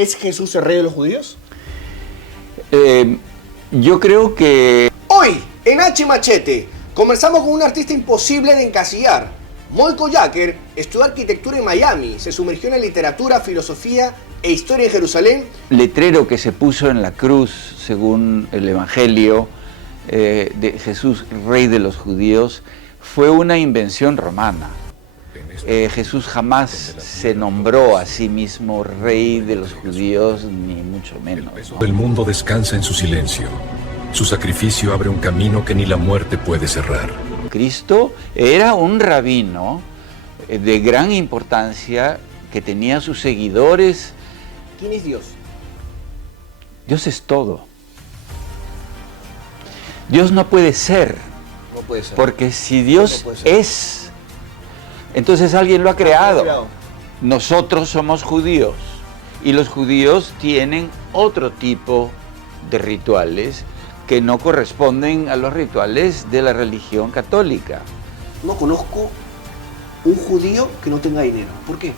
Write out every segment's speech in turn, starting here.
¿Es Jesús el rey de los judíos? Yo creo que... Hoy, en H Machete, conversamos con un artista imposible de encasillar. Moiko Yaker estudió arquitectura en Miami, se sumergió en la literatura, filosofía e historia en Jerusalén. Letrero que se puso en la cruz, según el Evangelio, de Jesús, rey de los judíos, fue una invención romana. Jesús jamás se nombró a sí mismo rey de los judíos, ni mucho menos, ¿no? El mundo descansa en su silencio. Su sacrificio abre un camino que ni la muerte puede cerrar. Cristo era un rabino de gran importancia que tenía sus seguidores. ¿Quién es Dios? Dios es todo. Dios no puede ser. No puede ser. Porque si Dios No puede ser. es, entonces alguien lo ha creado. Nosotros somos judíos y los judíos tienen otro tipo de rituales que no corresponden a los rituales de la religión católica. No conozco un judío que no tenga dinero. ¿Por qué?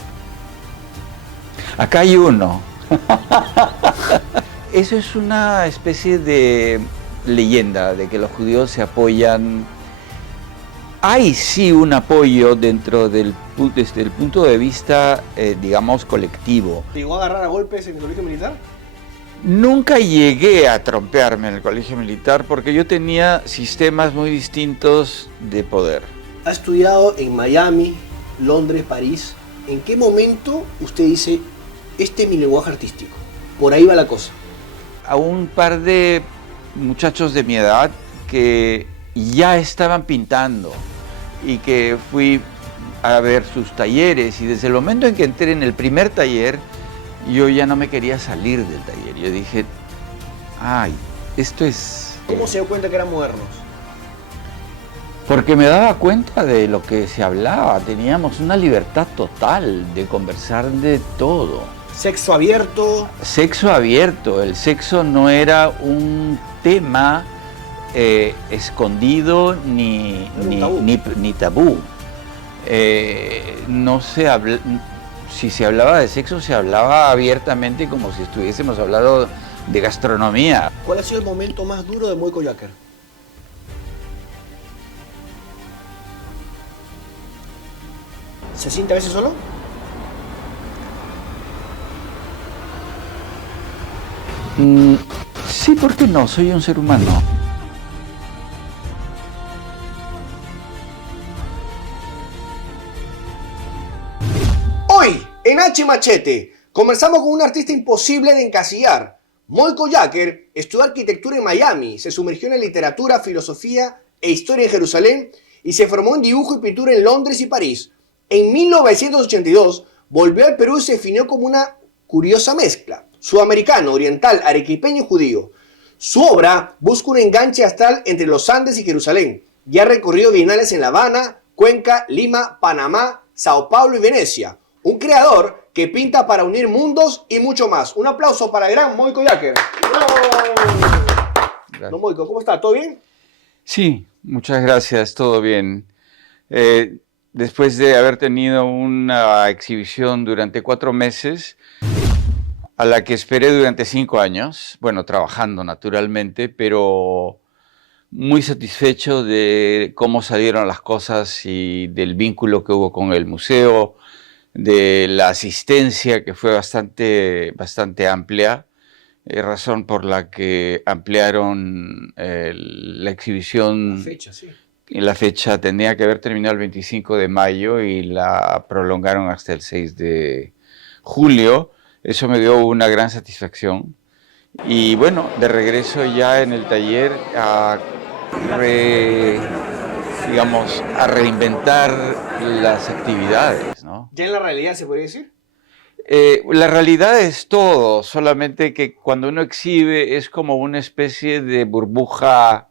Acá hay uno. Eso es una especie de leyenda de que los judíos se apoyan. Hay sí un apoyo desde el punto de vista, digamos, colectivo. ¿Te llegó a agarrar a golpes en el colegio militar? Nunca llegué a trompearme en el colegio militar porque yo tenía sistemas muy distintos de poder. Ha estudiado en Miami, Londres, París. ¿En qué momento usted dice, este es mi lenguaje artístico? Por ahí va la cosa. A un par de muchachos de mi edad que ya estaban pintando y que fui a ver sus talleres, y desde el momento en que entré en el primer taller, yo ya no me quería salir del taller. Yo dije, ay, esto es... ¿Cómo se dio cuenta que eran modernos? Porque me daba cuenta de lo que se hablaba, teníamos una libertad total de conversar de todo. Sexo abierto. Sexo abierto, el sexo no era un tema escondido ni tabú. No se habla, si se hablaba de sexo, se hablaba abiertamente como si estuviésemos hablando de gastronomía. ¿Cuál ha sido el momento más duro de Moiko Yaker? ¿Se siente a veces solo? Sí, ¿por qué no? Soy un ser humano. Hoy, en H Machete, conversamos con un artista imposible de encasillar. Moiko Yaker estudió arquitectura en Miami, se sumergió en la literatura, filosofía e historia en Jerusalén y se formó en dibujo y pintura en Londres y París. En 1982 volvió al Perú y se definió como una curiosa mezcla, sudamericano, oriental, arequipeño y judío. Su obra busca un enganche astral entre los Andes y Jerusalén y ha recorrido bienales en La Habana, Cuenca, Lima, Panamá, Sao Paulo y Venecia. Un creador que pinta para unir mundos y mucho más. Un aplauso para el gran Moiko Yaker. No, Moiko, ¿cómo está? ¿Todo bien? Sí, muchas gracias, todo bien. Después de haber tenido una exhibición durante 4 meses, a la que esperé durante 5 años, bueno, trabajando naturalmente, pero muy satisfecho de cómo salieron las cosas y del vínculo que hubo con el museo, de la asistencia que fue bastante amplia, razón por la que ampliaron la exhibición. La fecha, sí. La fecha tenía que haber terminado el 25 de mayo y la prolongaron hasta el 6 de julio. Eso me dio una gran satisfacción. Y bueno, de regreso ya en el taller a reinventar las actividades, ¿no? ¿Ya en la realidad se podría decir? La realidad es todo, solamente que cuando uno exhibe es como una especie de burbuja,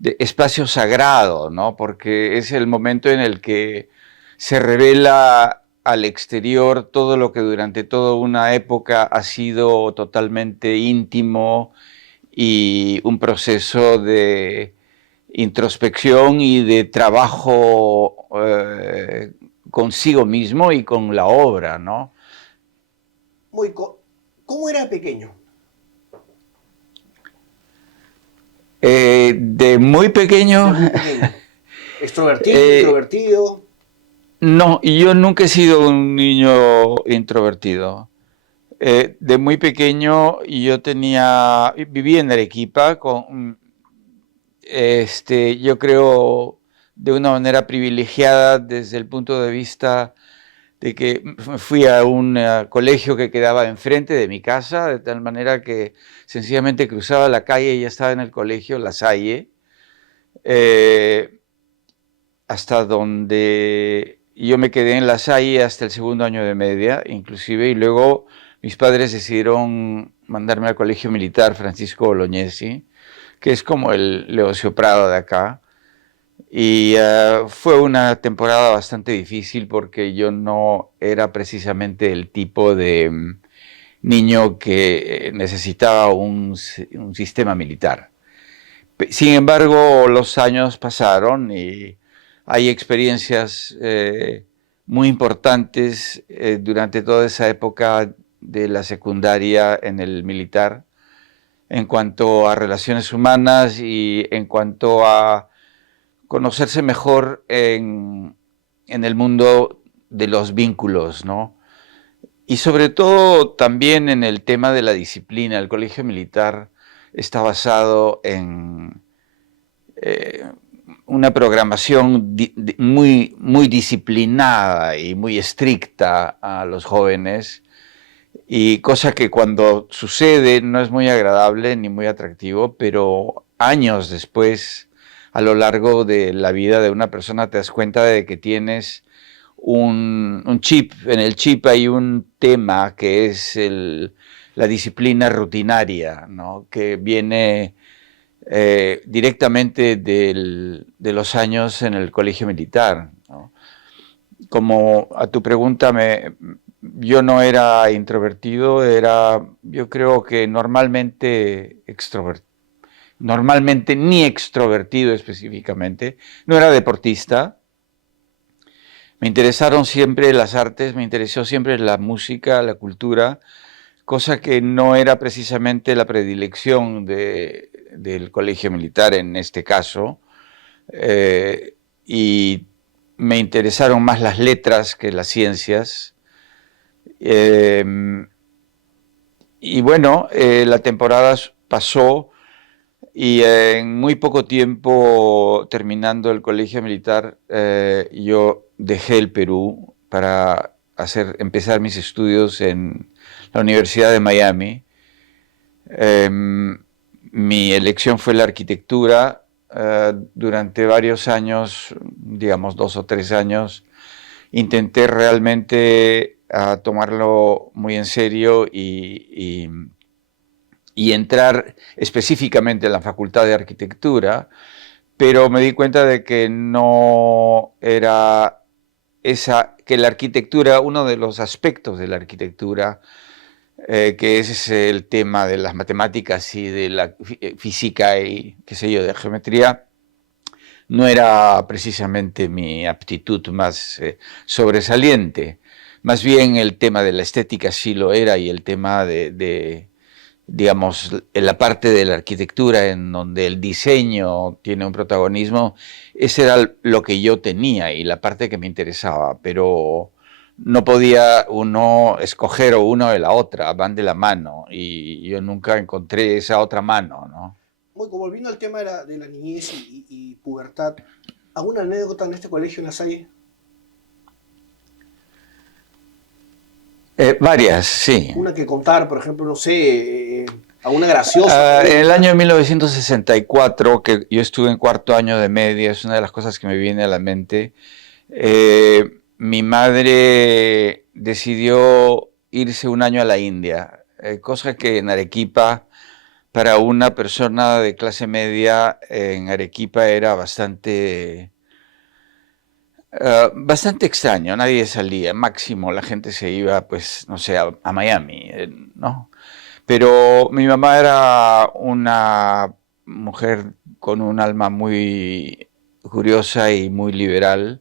de espacio sagrado, ¿no? Porque es el momento en el que se revela al exterior todo lo que durante toda una época ha sido totalmente íntimo y un proceso de introspección y de trabajo consigo mismo y con la obra, ¿no? Moiko, ¿Cómo era pequeño? De muy pequeño. De muy pequeño. ¿Extrovertido, introvertido? No, y yo nunca he sido un niño introvertido. De muy pequeño vivía en Arequipa yo creo de una manera privilegiada desde el punto de vista de que fui a un colegio que quedaba enfrente de mi casa, de tal manera que sencillamente cruzaba la calle y ya estaba en el colegio La Salle, hasta donde yo me quedé en La Salle hasta el segundo año de media, inclusive, y luego mis padres decidieron mandarme al Colegio Militar Francisco Bolognesi, que es como el Leoncio Prado de acá. Y fue una temporada bastante difícil porque yo no era precisamente el tipo de niño que necesitaba un sistema militar. Sin embargo, los años pasaron y hay experiencias muy importantes durante toda esa época de la secundaria en el militar, en cuanto a relaciones humanas y en cuanto a conocerse mejor en el mundo de los vínculos, ¿no? Y sobre todo también en el tema de la disciplina. El colegio militar está basado en una programación muy disciplinada y muy estricta a los jóvenes, y cosa que cuando sucede no es muy agradable ni muy atractivo, pero años después, a lo largo de la vida de una persona, te das cuenta de que tienes un chip. En el chip hay un tema que es la disciplina rutinaria, ¿no? Que viene directamente de los años en el colegio militar, ¿no? Como a tu pregunta, yo no era introvertido, yo creo que normalmente extrovertido. Normalmente ni extrovertido específicamente, no era deportista, me interesaron siempre las artes, me interesó siempre la música, la cultura, cosa que no era precisamente la predilección del colegio militar en este caso, y me interesaron más las letras que las ciencias. Y bueno, la temporada pasó. Y en muy poco tiempo, terminando el colegio militar, yo dejé el Perú para empezar mis estudios en la Universidad de Miami. Mi elección fue la arquitectura. Durante varios años, digamos 2 o 3 años, intenté realmente tomarlo muy en serio y entrar específicamente en la Facultad de Arquitectura, pero me di cuenta de que no era que la arquitectura, uno de los aspectos de la arquitectura, que es el tema de las matemáticas y de la física y qué sé yo, de geometría, no era precisamente mi aptitud más sobresaliente. Más bien el tema de la estética sí lo era, y el tema digamos, en la parte de la arquitectura en donde el diseño tiene un protagonismo, ese era lo que yo tenía y la parte que me interesaba, pero no podía uno escoger una de la otra, van de la mano, y yo nunca encontré esa otra mano, ¿no? Volviendo al tema de la niñez y pubertad, ¿alguna anécdota en este colegio en La Salle? Varias, sí. Una que contar, por ejemplo, no sé, alguna graciosa. En el año 1964, que yo estuve en cuarto año de media, es una de las cosas que me viene a la mente. Mi madre decidió irse un año a la India, cosa que en Arequipa, para una persona de clase media en Arequipa, era bastante extraño. Nadie salía, máximo la gente se iba, pues, no sé, a Miami, ¿no? Pero mi mamá era una mujer con un alma muy curiosa y muy liberal,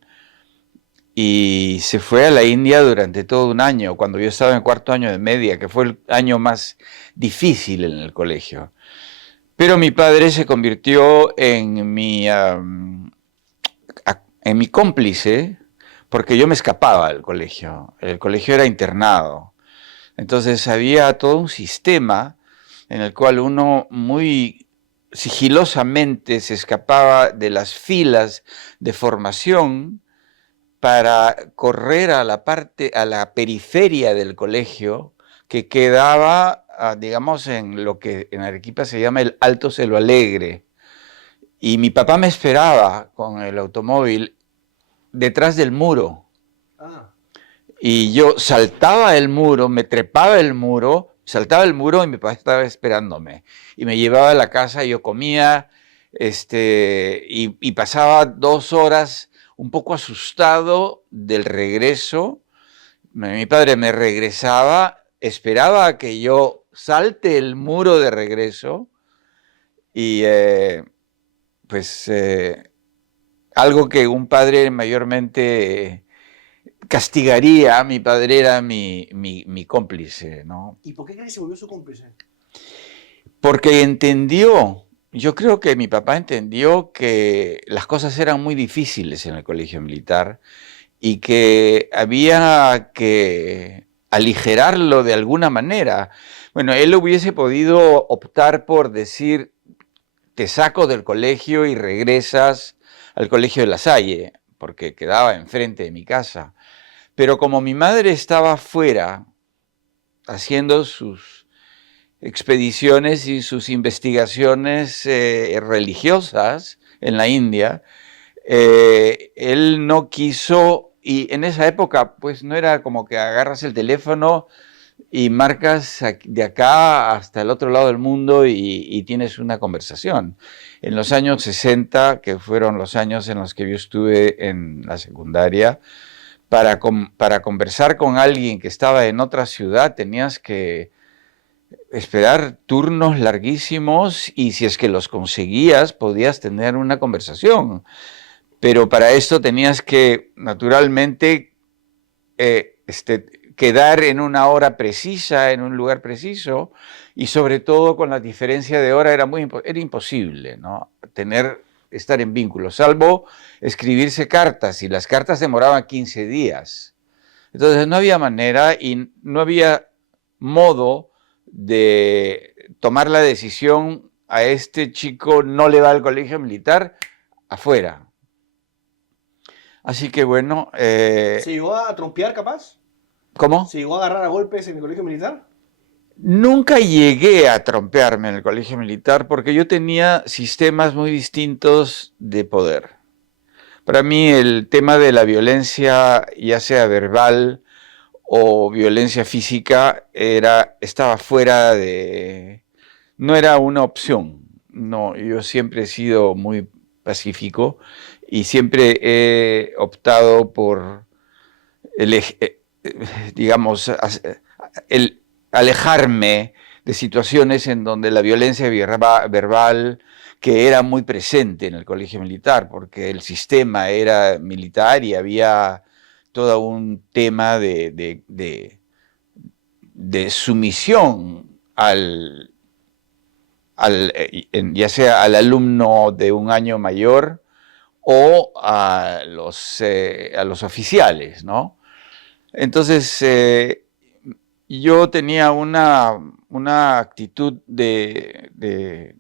y se fue a la India durante todo un año, cuando yo estaba en cuarto año de media, que fue el año más difícil en el colegio. Pero mi padre se convirtió en mi cómplice, porque yo me escapaba del colegio. El colegio era internado. Entonces había todo un sistema en el cual uno muy sigilosamente se escapaba de las filas de formación para correr a la periferia del colegio, que quedaba, digamos, en lo que en Arequipa se llama el Alto Celo Alegre. Y mi papá me esperaba con el automóvil detrás del muro. Ah. Y yo saltaba el muro, me trepaba el muro, saltaba el muro y mi papá estaba esperándome. Y me llevaba a la casa, yo comía, y pasaba 2 horas un poco asustado del regreso. Mi padre me regresaba, esperaba a que yo salte el muro de regreso y pues algo que un padre mayormente castigaría. Mi padre era mi cómplice, ¿no? ¿Y por qué crees que se volvió su cómplice? Porque entendió, yo creo que mi papá entendió que las cosas eran muy difíciles en el colegio militar y que había que aligerarlo de alguna manera. Bueno, él hubiese podido optar por decir, te saco del colegio y regresas al colegio de La Salle, porque quedaba enfrente de mi casa. Pero como mi madre estaba fuera haciendo sus expediciones y sus investigaciones religiosas en la India, él no quiso, y en esa época pues no era como que agarras el teléfono y marcas de acá hasta el otro lado del mundo y tienes una conversación. En los años 60, que fueron los años en los que yo estuve en la secundaria, para conversar con alguien que estaba en otra ciudad tenías que esperar turnos larguísimos y si es que los conseguías podías tener una conversación. Pero para esto tenías que, naturalmente, quedar en una hora precisa, en un lugar preciso, y sobre todo con la diferencia de hora era imposible, ¿no? Estar en vínculo, salvo escribirse cartas, y las cartas demoraban 15 días. Entonces no había manera y no había modo de tomar la decisión: a este chico no le va al colegio militar, afuera. Así que bueno... ¿Se llegó a trompear capaz? ¿Cómo? ¿Se llegó a agarrar a golpes en el colegio militar? Nunca llegué a trompearme en el colegio militar porque yo tenía sistemas muy distintos de poder. Para mí el tema de la violencia, ya sea verbal o violencia física, estaba fuera de... no era una opción. No, yo siempre he sido muy pacífico y siempre he optado por digamos, el alejarme de situaciones en donde la violencia verbal, que era muy presente en el colegio militar, porque el sistema era militar y había todo un tema de sumisión ya sea al alumno de un año mayor o a los oficiales, ¿no? Entonces, yo tenía una actitud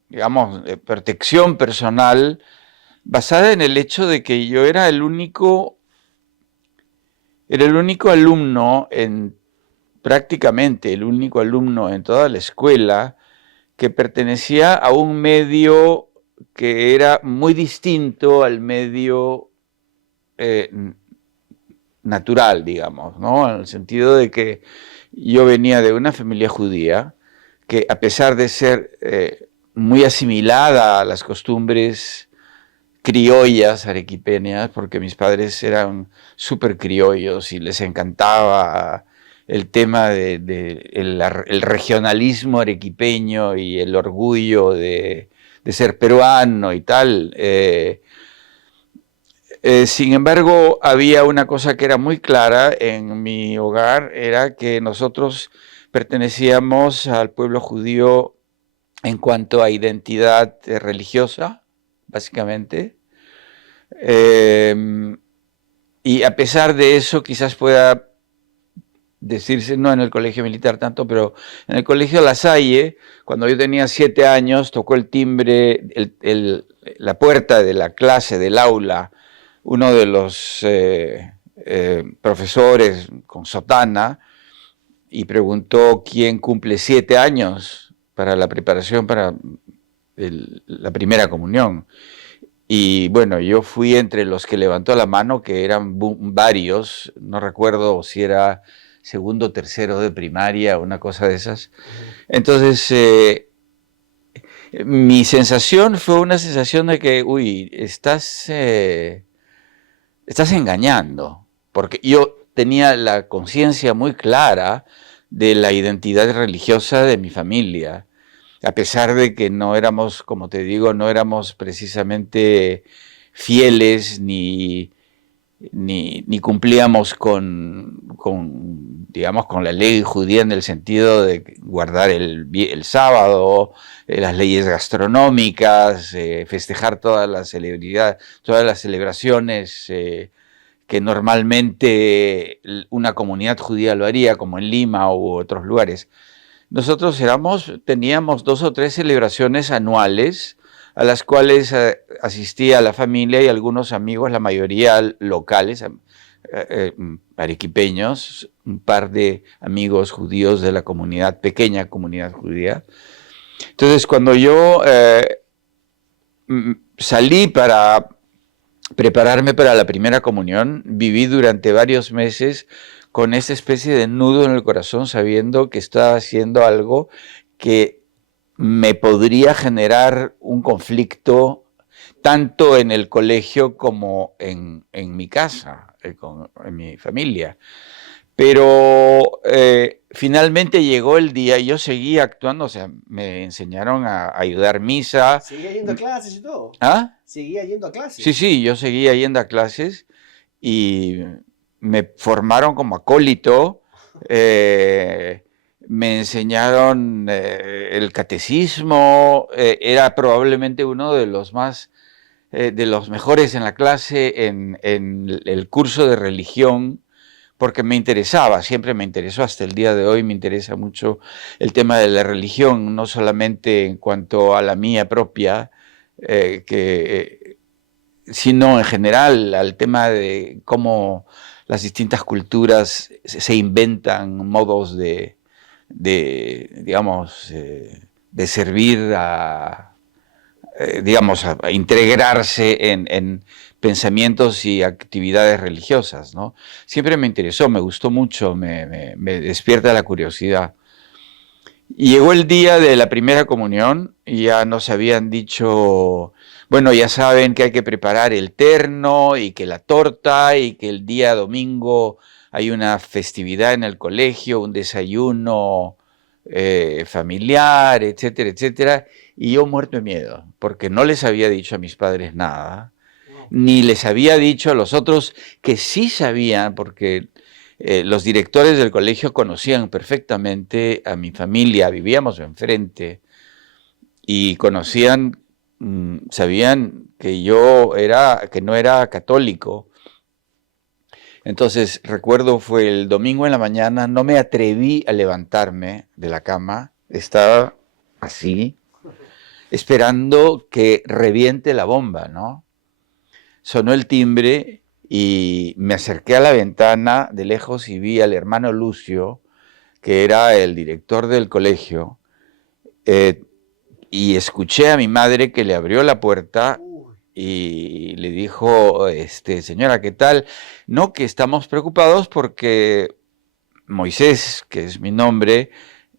digamos, de protección personal basada en el hecho de que yo era el único alumno, prácticamente el único alumno en toda la escuela que pertenecía a un medio que era muy distinto al medio natural, digamos, ¿no? En el sentido de que yo venía de una familia judía que, a pesar de ser muy asimilada a las costumbres criollas arequipeñas, porque mis padres eran súper criollos y les encantaba el tema el regionalismo arequipeño y el orgullo de ser peruano y tal, Sin embargo, había una cosa que era muy clara en mi hogar, era que nosotros pertenecíamos al pueblo judío en cuanto a identidad religiosa, básicamente. Y a pesar de eso, quizás pueda decirse, no en el colegio militar tanto, pero en el colegio La Salle, cuando yo tenía 7 años, tocó el timbre, la puerta de la clase, del aula, uno de los profesores con sotana, y preguntó quién cumple 7 años para la preparación para la primera comunión. Y bueno, yo fui entre los que levantó la mano, que eran varios, no recuerdo si era segundo o tercero de primaria, una cosa de esas. Entonces, mi sensación fue una sensación de que, uy, estás engañando, porque yo tenía la conciencia muy clara de la identidad religiosa de mi familia, a pesar de que no éramos, como te digo, no éramos precisamente fieles ni cumplíamos digamos, con la ley judía en el sentido de guardar el sábado, las leyes gastronómicas, festejar todas las celebraciones que normalmente una comunidad judía lo haría, como en Lima u otros lugares. Nosotros teníamos 2 o 3 celebraciones anuales a las cuales asistía la familia y algunos amigos, la mayoría locales, arequipeños, un par de amigos judíos de la pequeña comunidad judía. Entonces, cuando yo salí para prepararme para la primera comunión, viví durante varios meses con esa especie de nudo en el corazón, sabiendo que estaba haciendo algo que me podría generar un conflicto tanto en el colegio como en mi casa, en mi familia. Pero finalmente llegó el día y yo seguía actuando, o sea, me enseñaron a ayudar misa. ¿Seguía yendo a clases y todo? ¿Ah? ¿Seguía yendo a clases? Sí, yo seguía yendo a clases y me formaron como acólito, me enseñaron el catecismo, era probablemente uno de los de los mejores en la clase en el curso de religión, porque me interesaba, siempre me interesó, hasta el día de hoy me interesa mucho el tema de la religión, no solamente en cuanto a la mía propia, sino en general al tema de cómo las distintas culturas se inventan modos digamos, de servir digamos, a integrarse en pensamientos y actividades religiosas, ¿no? Siempre me interesó, me gustó mucho, me despierta la curiosidad. Y llegó el día de la primera comunión y ya nos habían dicho, bueno, ya saben que hay que preparar el terno y que la torta y que el día domingo hay una festividad en el colegio, un desayuno familiar, etcétera, etcétera. Y yo muerto de miedo, porque no les había dicho a mis padres nada, ni les había dicho a los otros que sí sabían, porque los directores del colegio conocían perfectamente a mi familia, vivíamos enfrente, y conocían, sabían que que no era católico. Entonces, recuerdo, fue el domingo en la mañana, no me atreví a levantarme de la cama, estaba así, esperando que reviente la bomba, ¿no? Sonó el timbre y me acerqué a la ventana de lejos y vi al hermano Lucio, que era el director del colegio, y escuché a mi madre que le abrió la puerta y le dijo, señora, ¿qué tal? No, que estamos preocupados porque Moisés, que es mi nombre,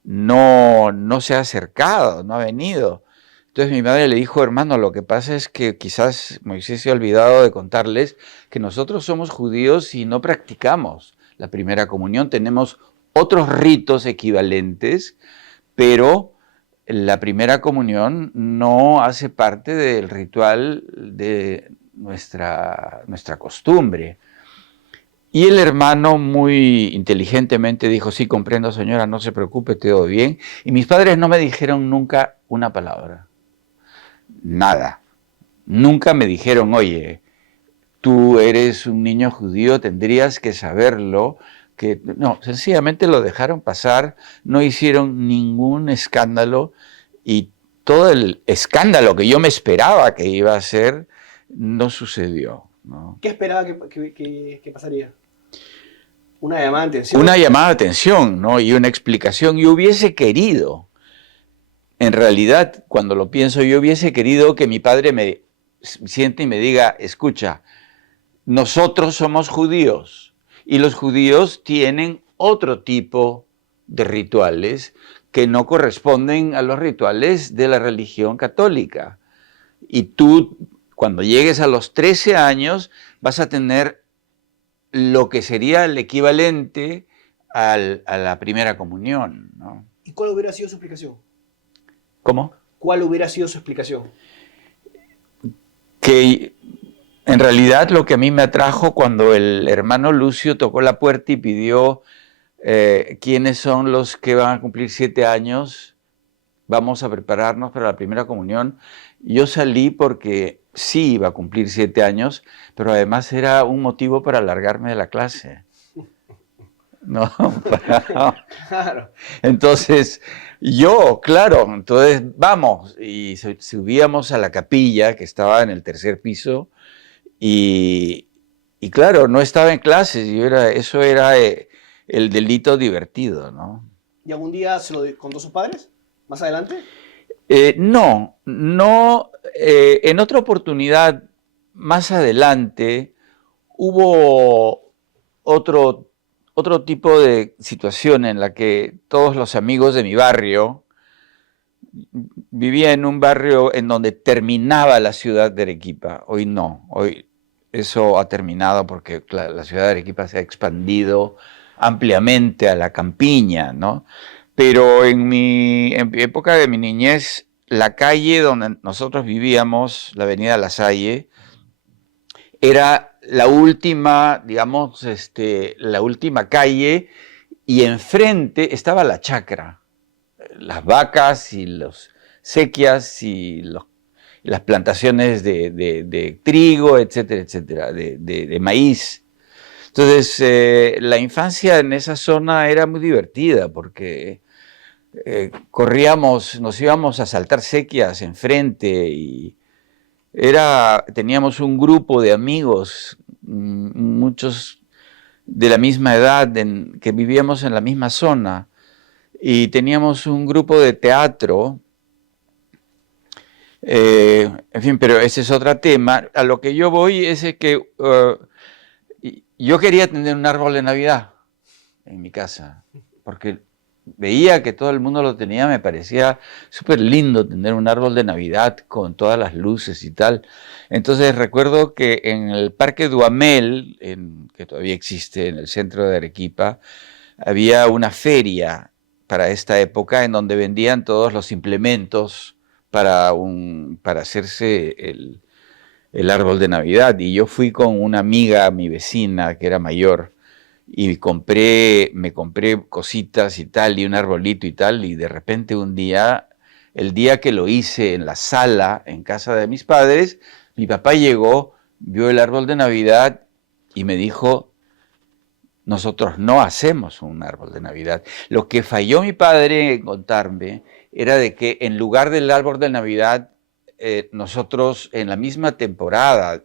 no se ha acercado, no ha venido. Entonces mi madre le dijo, hermano, lo que pasa es que quizás Moisés se ha olvidado de contarles que nosotros somos judíos y no practicamos la primera comunión, tenemos otros ritos equivalentes, pero la primera comunión no hace parte del ritual de nuestra costumbre. Y el hermano muy inteligentemente dijo, sí, comprendo señora, no se preocupe, todo bien. Y mis padres no me dijeron nunca una palabra, nada. Nunca me dijeron, oye, tú eres un niño judío, tendrías que saberlo. No, sencillamente lo dejaron pasar, no hicieron ningún escándalo y todo el escándalo que yo me esperaba que iba a ser no sucedió, ¿no? ¿Qué esperaba que pasaría? ¿Una llamada de atención? Una llamada de atención, ¿no? Y una explicación. Yo hubiese querido, en realidad, cuando lo pienso, yo hubiese querido que mi padre me siente y me diga, escucha, nosotros somos judíos y los judíos tienen otro tipo de rituales que no corresponden a los rituales de la religión católica. Y tú, cuando llegues a los 13 años, vas a tener lo que sería el equivalente a la primera comunión, ¿no? ¿Y cuál hubiera sido su explicación? ¿Cómo? ¿Cuál hubiera sido su explicación? Que en realidad lo que a mí me atrajo cuando el hermano Lucio tocó la puerta y pidió quiénes son los que van a cumplir 7 años, vamos a prepararnos para la primera comunión. Yo salí porque sí iba a cumplir 7 años, pero además era un motivo para largarme de la clase. No, Claro. Entonces, entonces vamos, y subíamos a la capilla que estaba en el tercer piso, y claro, no estaba en clases, eso era el delito divertido, ¿no? ¿Y algún día se lo contó a sus padres? ¿Más adelante? No, en otra oportunidad, más adelante, hubo otro tipo de situación en la que todos los amigos de mi barrio, vivía en un barrio en donde terminaba la ciudad de Arequipa. Hoy no, hoy eso ha terminado porque la ciudad de Arequipa se ha expandido ampliamente a la campiña, ¿no? Pero en mi época de mi niñez, la calle donde nosotros vivíamos, la avenida La Salle, era la última, digamos, la última calle, y enfrente estaba la chacra, las vacas y las sequias y las plantaciones de trigo, etcétera, etcétera, de maíz. Entonces, la infancia en esa zona era muy divertida porque nos íbamos a saltar sequias enfrente y teníamos un grupo de amigos, muchos de la misma edad, que vivíamos en la misma zona, y teníamos un grupo de teatro, en fin, pero ese es otro tema. A lo que yo voy es que yo quería tener un árbol de Navidad en mi casa, porque veía que todo el mundo lo tenía, me parecía súper lindo tener un árbol de Navidad con todas las luces y tal. Entonces recuerdo que en el Parque Duhamel, que todavía existe en el centro de Arequipa, había una feria para esta época en donde vendían todos los implementos para hacerse el árbol de Navidad. Y yo fui con una amiga, mi vecina, que era mayor, y me compré cositas y tal, y un arbolito y tal, y de repente un día, el día que lo hice en la sala, en casa de mis padres, mi papá llegó, vio el árbol de Navidad y me dijo, nosotros no hacemos un árbol de Navidad. Lo que falló mi padre en contarme era de que en lugar del árbol de Navidad, nosotros en la misma temporada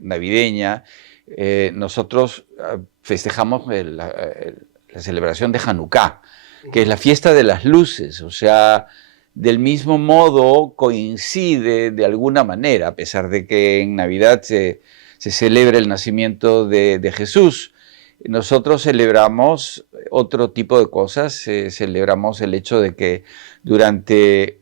navideña, nosotros festejamos la celebración de Hanukkah, que es la fiesta de las luces, o sea, del mismo modo coincide de alguna manera, a pesar de que en Navidad se celebra el nacimiento de Jesús. Nosotros celebramos otro tipo de cosas, celebramos el hecho de que durante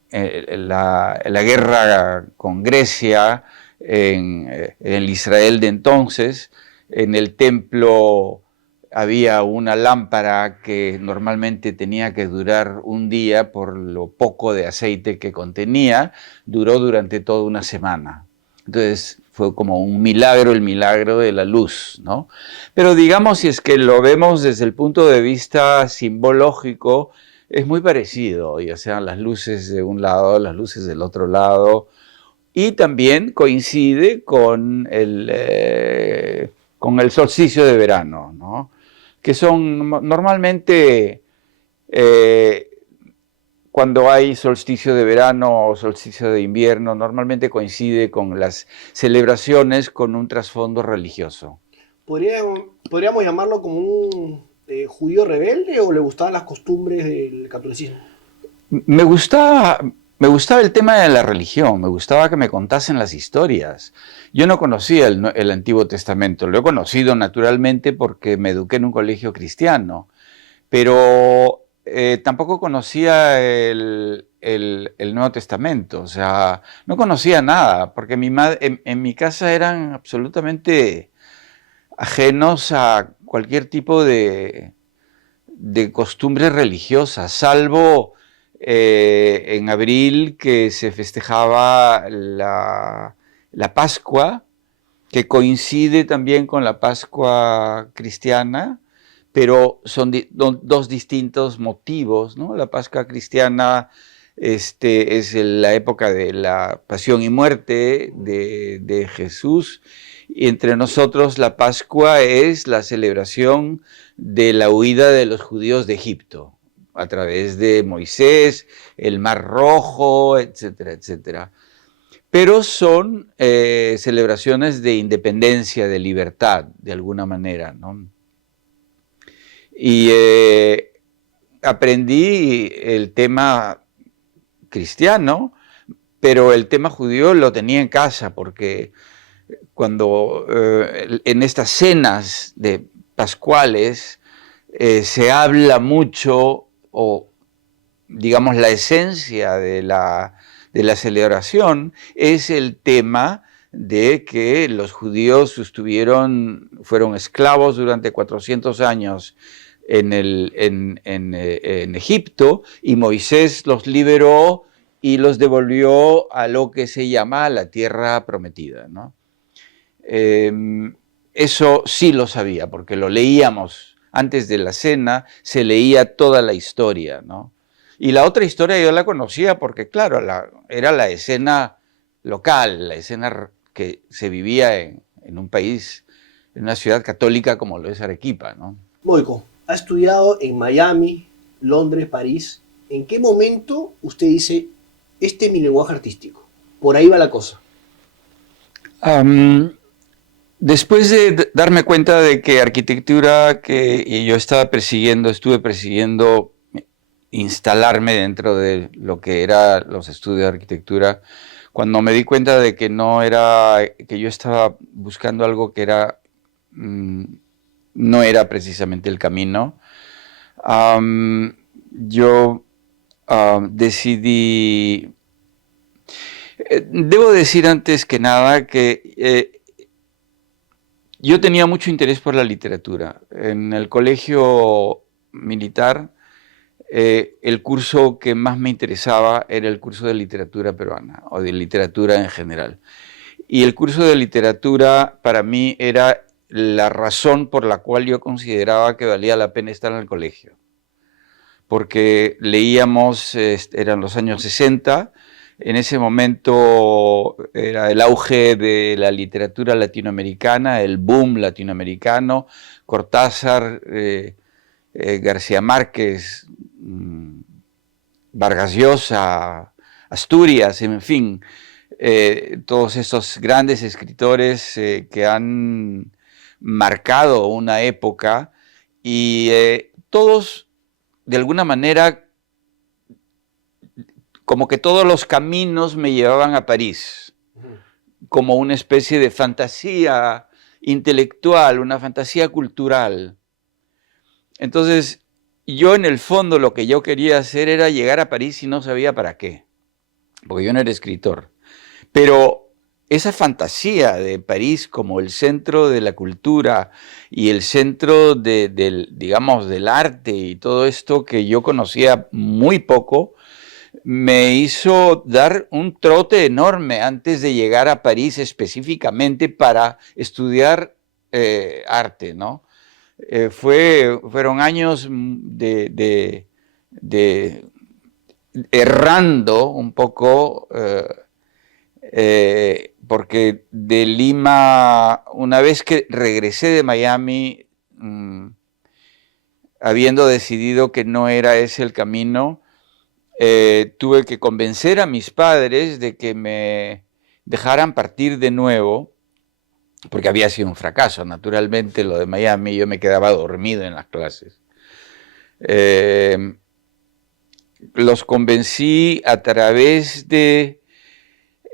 la guerra con Grecia, en el Israel de entonces, en el templo había una lámpara que normalmente tenía que durar un día por lo poco de aceite que contenía, duró durante toda una semana. Entonces fue como un milagro, el milagro de la luz, ¿no? Pero digamos, si es que lo vemos desde el punto de vista simbológico, es muy parecido, ya sean las luces de un lado, las luces del otro lado, y también coincide con el solsticio de verano, ¿no? Que son normalmente, cuando hay solsticio de verano o solsticio de invierno, normalmente coincide con las celebraciones con un trasfondo religioso. ¿Podríamos llamarlo como un judío rebelde o le gustaban las costumbres del catolicismo? Me gustaba, me gustaba el tema de la religión, me gustaba que me contasen las historias. Yo no conocía el Antiguo Testamento, lo he conocido naturalmente porque me eduqué en un colegio cristiano, pero tampoco conocía el Nuevo Testamento, o sea, no conocía nada, porque en mi casa eran absolutamente ajenos a cualquier tipo de costumbres religiosas, salvo en abril, que se festejaba la Pascua, que coincide también con la Pascua cristiana, pero son dos distintos motivos, ¿no? La Pascua cristiana es la época de la pasión y muerte de Jesús, y entre nosotros la Pascua es la celebración de la huida de los judíos de Egipto, a través de Moisés, el Mar Rojo, etcétera, etcétera. Pero son celebraciones de independencia, de libertad, de alguna manera, ¿no? Y aprendí el tema cristiano, pero el tema judío lo tenía en casa, porque cuando en estas cenas de pascuales se habla mucho, o digamos la esencia de la celebración es el tema de que los judíos fueron esclavos durante 400 años en Egipto, y Moisés los liberó y los devolvió a lo que se llama la tierra prometida, ¿no? Eso sí lo sabía, porque lo leíamos antes de la cena, se leía toda la historia, ¿no? Y la otra historia yo la conocía porque, claro, era la escena local, la escena que se vivía en un país, en una ciudad católica como lo es Arequipa, ¿no? Moico, ha estudiado en Miami, Londres, París. ¿En qué momento usted dice, este es mi lenguaje artístico? Por ahí va la cosa. Después de darme cuenta de que arquitectura que yo estuve persiguiendo instalarme dentro de lo que eran los estudios de arquitectura, cuando me di cuenta de que que yo estaba buscando algo que no era precisamente el camino, yo decidí. Debo decir antes que nada que yo tenía mucho interés por la literatura. En el colegio militar, el curso que más me interesaba era el curso de literatura peruana, o de literatura en general. Y el curso de literatura para mí era la razón por la cual yo consideraba que valía la pena estar en el colegio. Porque leíamos, eran los años 60, en ese momento era el auge de la literatura latinoamericana, el boom latinoamericano, Cortázar, García Márquez, Vargas Llosa, Asturias, en fin, todos estos grandes escritores que han marcado una época, y todos, de alguna manera, como que todos los caminos me llevaban a París, como una especie de fantasía intelectual, una fantasía cultural. Entonces, yo en el fondo lo que yo quería hacer era llegar a París y no sabía para qué, porque yo no era escritor. Pero esa fantasía de París como el centro de la cultura y el centro digamos, del arte y todo esto, que yo conocía muy poco, me hizo dar un trote enorme antes de llegar a París específicamente para estudiar arte, ¿no? Fueron años de errando un poco, porque de Lima, una vez que regresé de Miami, habiendo decidido que no era ese el camino, tuve que convencer a mis padres de que me dejaran partir de nuevo, porque había sido un fracaso, naturalmente, lo de Miami. Yo me quedaba dormido en las clases. Los convencí a través de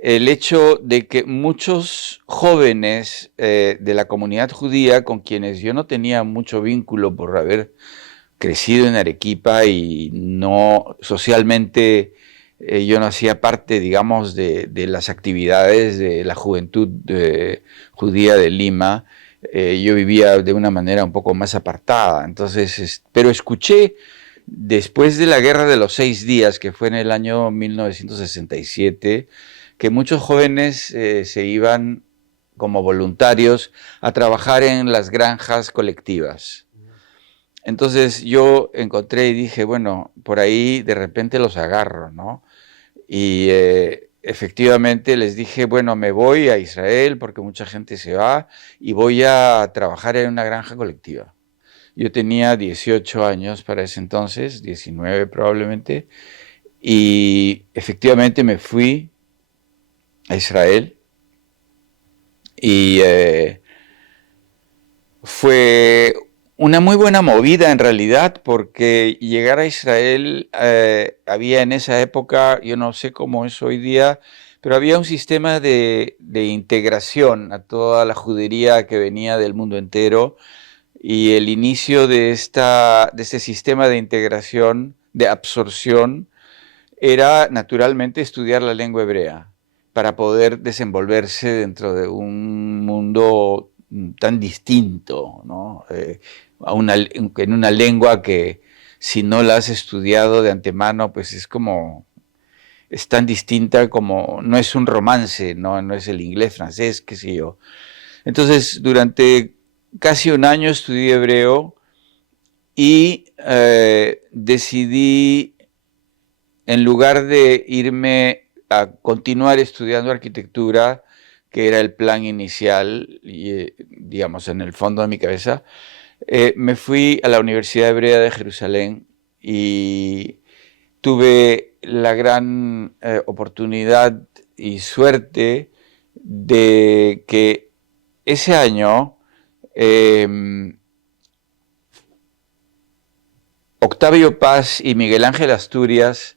el hecho de que muchos jóvenes de la comunidad judía, con quienes yo no tenía mucho vínculo por haber crecido en Arequipa y no socialmente, yo no hacía parte, digamos, de las actividades de la juventud judía de Lima. Yo vivía de una manera un poco más apartada. Entonces, pero escuché, después de la Guerra de los 6 Días, que fue en el año 1967, que muchos jóvenes se iban como voluntarios a trabajar en las granjas colectivas. Entonces yo encontré y dije, bueno, por ahí de repente los agarro, ¿no? Y efectivamente les dije, bueno, me voy a Israel porque mucha gente se va y voy a trabajar en una granja colectiva. Yo tenía 18 años para ese entonces, 19 probablemente, y efectivamente me fui a Israel y fue una muy buena movida en realidad, porque llegar a Israel, había en esa época, yo no sé cómo es hoy día, pero había un sistema de integración a toda la judería que venía del mundo entero, y el inicio de este sistema de integración, de absorción, era naturalmente estudiar la lengua hebrea para poder desenvolverse dentro de un mundo tan distinto, ¿no? En una lengua que, si no la has estudiado de antemano, pues es tan distinta como, no es un romance, no es el inglés, francés, qué sé yo. Entonces, durante casi un año estudié hebreo y decidí, en lugar de irme a continuar estudiando arquitectura, que era el plan inicial, y, digamos, en el fondo de mi cabeza, me fui a la Universidad Hebrea de Jerusalén y tuve la gran oportunidad y suerte de que ese año Octavio Paz y Miguel Ángel Asturias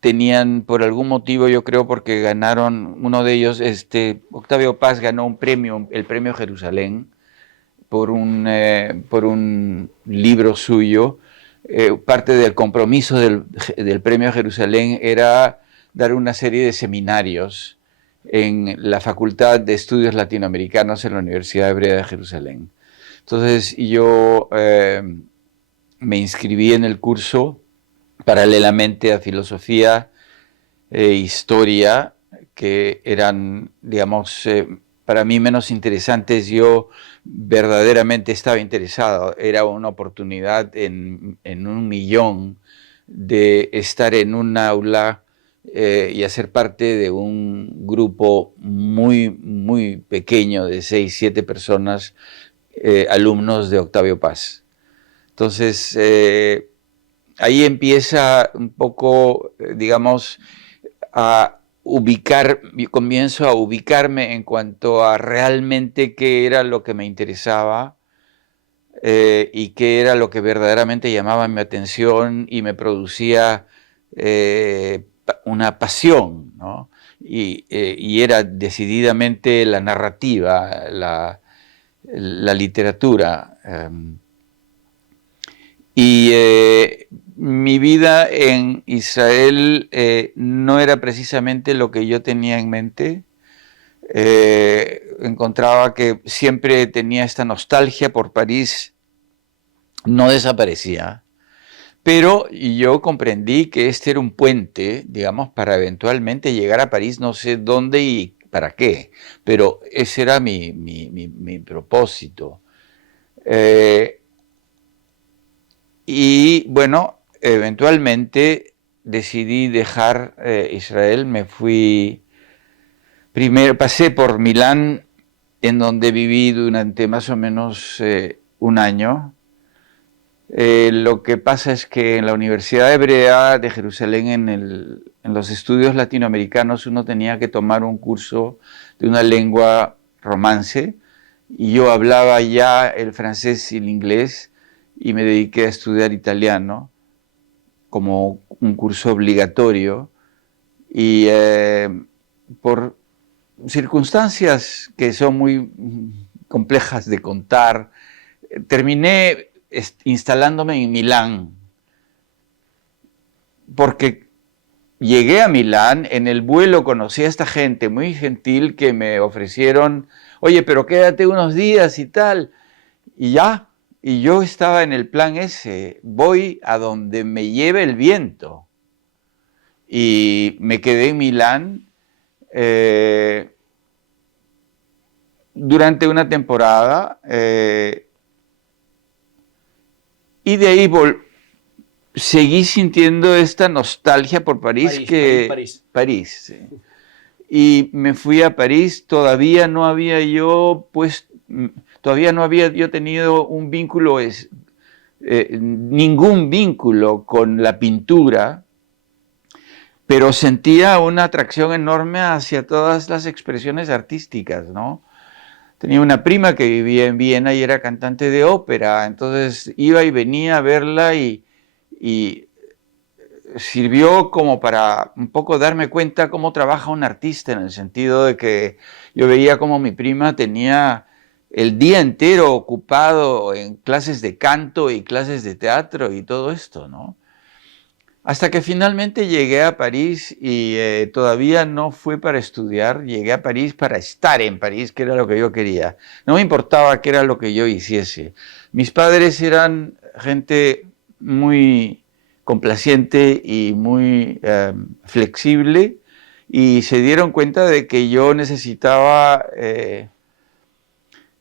tenían, por algún motivo, yo creo porque ganaron, uno de ellos, Octavio Paz ganó un premio, el Premio Jerusalén, por un libro suyo. Parte del compromiso del Premio Jerusalén era dar una serie de seminarios en la Facultad de Estudios Latinoamericanos en la Universidad Hebrea de Jerusalén. Entonces yo me inscribí en el curso paralelamente a filosofía e historia, que eran, digamos, para mí menos interesantes. Yo verdaderamente estaba interesado, era una oportunidad en un millón de estar en un aula y hacer parte de un grupo muy, muy pequeño de 6, 7 personas, alumnos de Octavio Paz. Entonces, ahí empieza un poco, digamos, comienzo a ubicarme en cuanto a realmente qué era lo que me interesaba y qué era lo que verdaderamente llamaba mi atención y me producía una pasión, ¿no? Y era decididamente la narrativa, la literatura. Mi vida en Israel no era precisamente lo que yo tenía en mente. Encontraba que siempre tenía esta nostalgia por París, no desaparecía, Pero yo comprendí que este era un puente, digamos, para eventualmente llegar a París, no sé dónde y para qué, pero ese era mi propósito. Y bueno, eventualmente decidí dejar Israel, me fui, primero pasé por Milán, en donde viví durante más o menos un año. Lo que pasa es que en la Universidad Hebrea de Jerusalén, en los estudios latinoamericanos, uno tenía que tomar un curso de una lengua romance, y yo hablaba ya el francés y el inglés, y me dediqué a estudiar italiano como un curso obligatorio, y por circunstancias que son muy complejas de contar, terminé instalándome en Milán, porque llegué a Milán, en el vuelo conocí a esta gente muy gentil que me ofrecieron, oye, pero quédate unos días y tal, y ya, y yo estaba en el plan ese, voy a donde me lleve el viento, y me quedé en Milán durante una temporada, y de ahí seguí sintiendo esta nostalgia por París. París, sí. Y me fui a París, todavía no había yo tenido un vínculo, ningún vínculo con la pintura, pero sentía una atracción enorme hacia todas las expresiones artísticas, ¿no? Tenía una prima que vivía en Viena y era cantante de ópera, entonces iba y venía a verla y sirvió como para un poco darme cuenta cómo trabaja un artista, en el sentido de que yo veía cómo mi prima tenía el día entero ocupado en clases de canto y clases de teatro y todo esto, ¿no? Hasta que finalmente llegué a París y todavía no fui para estudiar, llegué a París para estar en París, que era lo que yo quería. No me importaba qué era lo que yo hiciese. Mis padres eran gente muy complaciente y muy flexible, y se dieron cuenta de que yo necesitaba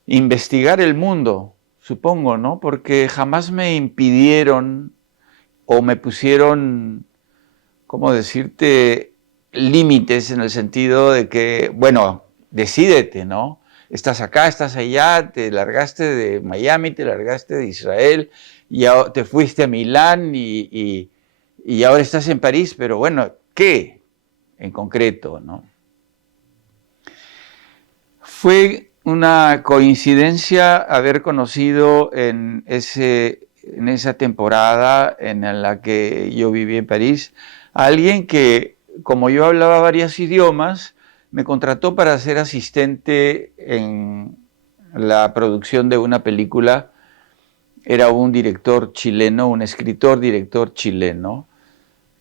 investigar el mundo, supongo, ¿no? Porque jamás me impidieron o me pusieron, ¿cómo decirte?, límites, en el sentido de que, bueno, decídete, ¿no? Estás acá, estás allá, te largaste de Miami, te largaste de Israel, y te fuiste a Milán y ahora estás en París, pero bueno, ¿qué en concreto, no? Fue una coincidencia haber conocido en esa temporada en la que yo viví en París a alguien que, como yo hablaba varios idiomas, me contrató para ser asistente en la producción de una película. Era un director chileno, un escritor-director chileno,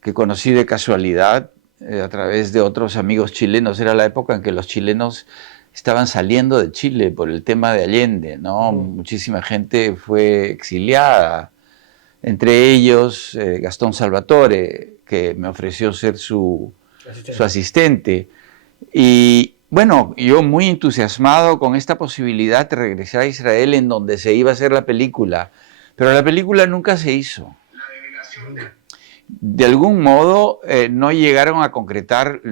que conocí de casualidad a través de otros amigos chilenos. Era la época en que los chilenos estaban saliendo de Chile por el tema de Allende, ¿no? Muchísima gente fue exiliada, entre ellos Gastón Salvatore, que me ofreció ser su asistente. Y bueno, yo muy entusiasmado con esta posibilidad de regresar a Israel, en donde se iba a hacer la película, pero la película nunca se hizo. De algún modo no llegaron a concretar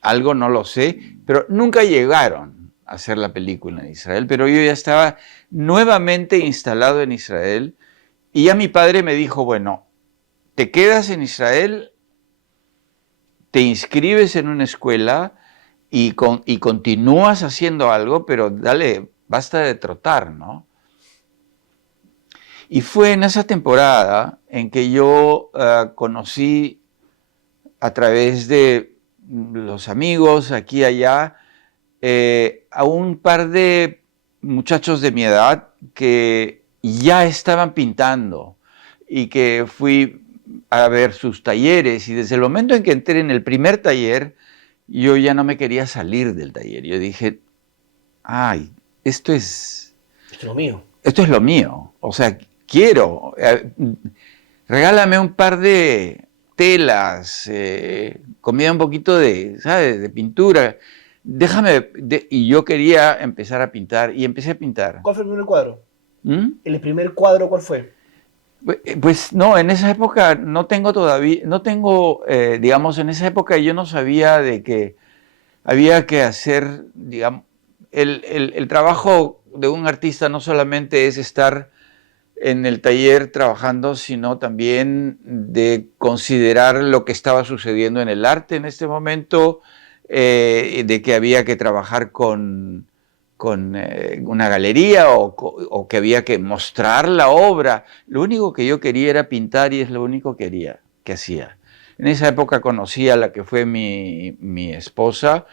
algo, no lo sé, pero nunca llegaron a hacer la película en Israel. Pero yo ya estaba nuevamente instalado en Israel, y ya mi padre me dijo, bueno, te quedas en Israel, te inscribes en una escuela y continúas haciendo algo, pero dale, basta de trotar, ¿no? Y fue en esa temporada en que yo conocí, a través de los amigos aquí y allá, a un par de muchachos de mi edad que ya estaban pintando, y que fui a ver sus talleres, y desde el momento en que entré en el primer taller, yo ya no me quería salir del taller. Yo dije, ay, esto es lo mío. O sea, quiero regálame un par de telas, comida un poquito de, ¿sabes?, de pintura. Y yo quería empezar a pintar y empecé a pintar. ¿Cuál fue el primer cuadro? ¿Mm? ¿El primer cuadro cuál fue? Pues no, en esa época no tengo todavía, no tengo, digamos, en esa época yo no sabía de que había que hacer, digamos, el trabajo de un artista no solamente es estar en el taller trabajando, sino también de considerar lo que estaba sucediendo en el arte en este momento, de que había que trabajar con una galería o que había que mostrar la obra. Lo único que yo quería era pintar y es lo único que hacía. En esa época conocí a la que fue mi esposa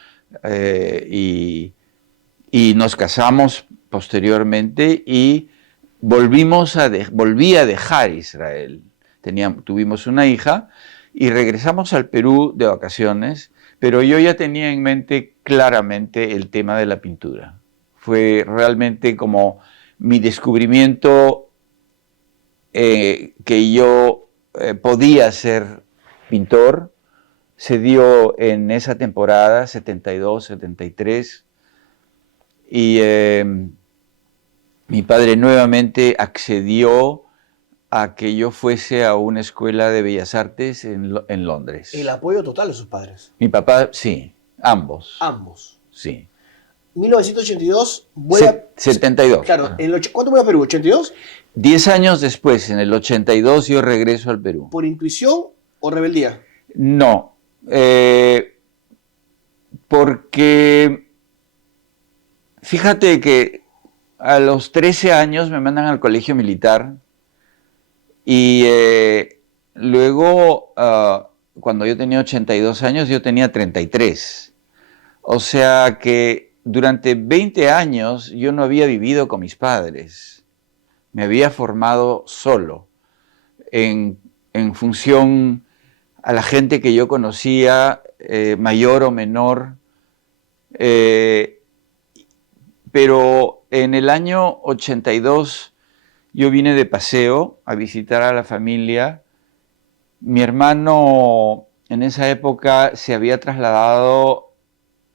y nos casamos posteriormente y volví a dejar Israel. Tuvimos una hija y regresamos al Perú de vacaciones, pero yo ya tenía en mente claramente el tema de la pintura. Fue realmente como mi descubrimiento que yo podía ser pintor. Se dio en esa temporada, 72, 73, y mi padre nuevamente accedió a que yo fuese a una escuela de bellas artes en Londres. El apoyo total de sus padres. Mi papá, sí, ambos. Ambos. Sí. 1982, 72. Claro, ¿cuánto voy a Perú? ¿82? 10 años después, en el 82, yo regreso al Perú. ¿Por intuición o rebeldía? No, porque fíjate que a los 13 años me mandan al colegio militar y luego, cuando yo tenía 82 años, yo tenía 33. O sea que durante 20 años yo no había vivido con mis padres. Me había formado solo en función a la gente que yo conocía, mayor o menor. Pero en el año 82 yo vine de paseo a visitar a la familia. Mi hermano en esa época se había trasladado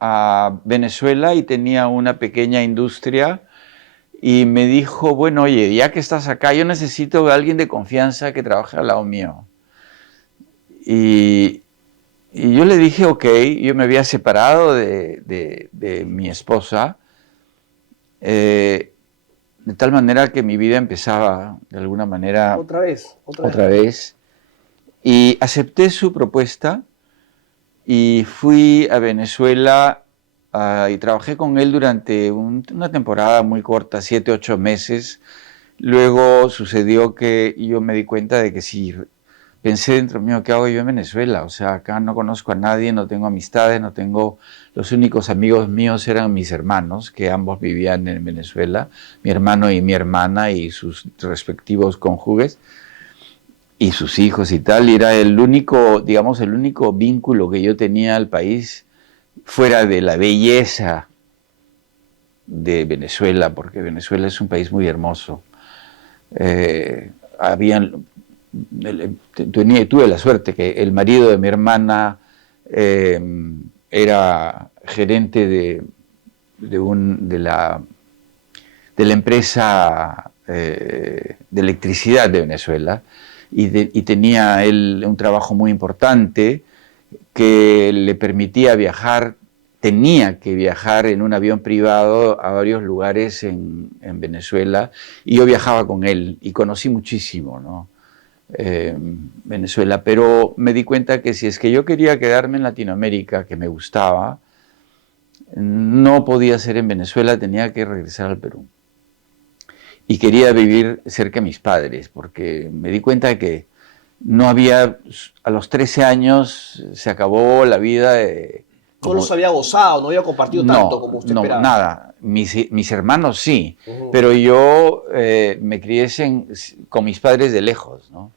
a Venezuela y tenía una pequeña industria y me dijo, bueno, oye, ya que estás acá, yo necesito a alguien de confianza que trabaje al lado mío. Y yo le dije, ok, yo me había separado de mi esposa, de tal manera que mi vida empezaba de alguna manera Otra vez. Y acepté su propuesta y fui a Venezuela y trabajé con él durante una temporada muy corta, 7, 8 meses. Luego sucedió que yo me di cuenta de que si pensé dentro mío, ¿qué hago yo en Venezuela? O sea, acá no conozco a nadie, no tengo amistades, los únicos amigos míos eran mis hermanos, que ambos vivían en Venezuela, mi hermano y mi hermana y sus respectivos cónyuges y sus hijos y tal, y era el único vínculo que yo tenía al país fuera de la belleza de Venezuela, porque Venezuela es un país muy hermoso. Tuve la suerte que el marido de mi hermana era gerente de la empresa de electricidad de Venezuela y tenía él un trabajo muy importante que le permitía viajar. Tenía que viajar en un avión privado a varios lugares en Venezuela y yo viajaba con él y conocí muchísimo, ¿no? Venezuela, pero me di cuenta que si es que yo quería quedarme en Latinoamérica, que me gustaba, no podía ser en Venezuela, tenía que regresar al Perú. Y quería vivir cerca de mis padres, porque me di cuenta de que no había, a los 13 años se acabó la vida de... No los había gozado, no había compartido tanto como usted esperaba. No, nada. Mis hermanos sí, pero yo me crié con mis padres de lejos, ¿no?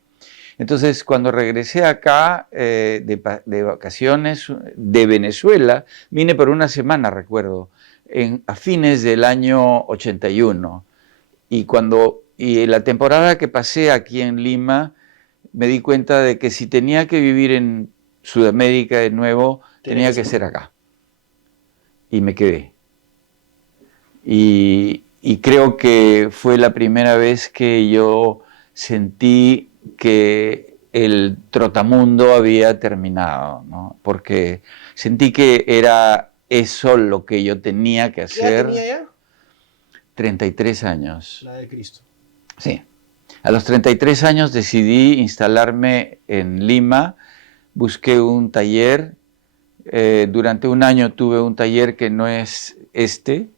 Entonces, cuando regresé acá de vacaciones de Venezuela, vine por una semana, recuerdo, a fines del año 81. Y la temporada que pasé aquí en Lima, me di cuenta de que si tenía que vivir en Sudamérica de nuevo, tenía que ser acá. Y me quedé. Y creo que fue la primera vez que yo sentí que el trotamundo había terminado, ¿no? Porque sentí que era eso lo que yo tenía que hacer. ¿Qué edad tenía ya? 33 años. La de Cristo. Sí. A los 33 años decidí instalarme en Lima, busqué un taller, durante un año tuve un taller que no es este.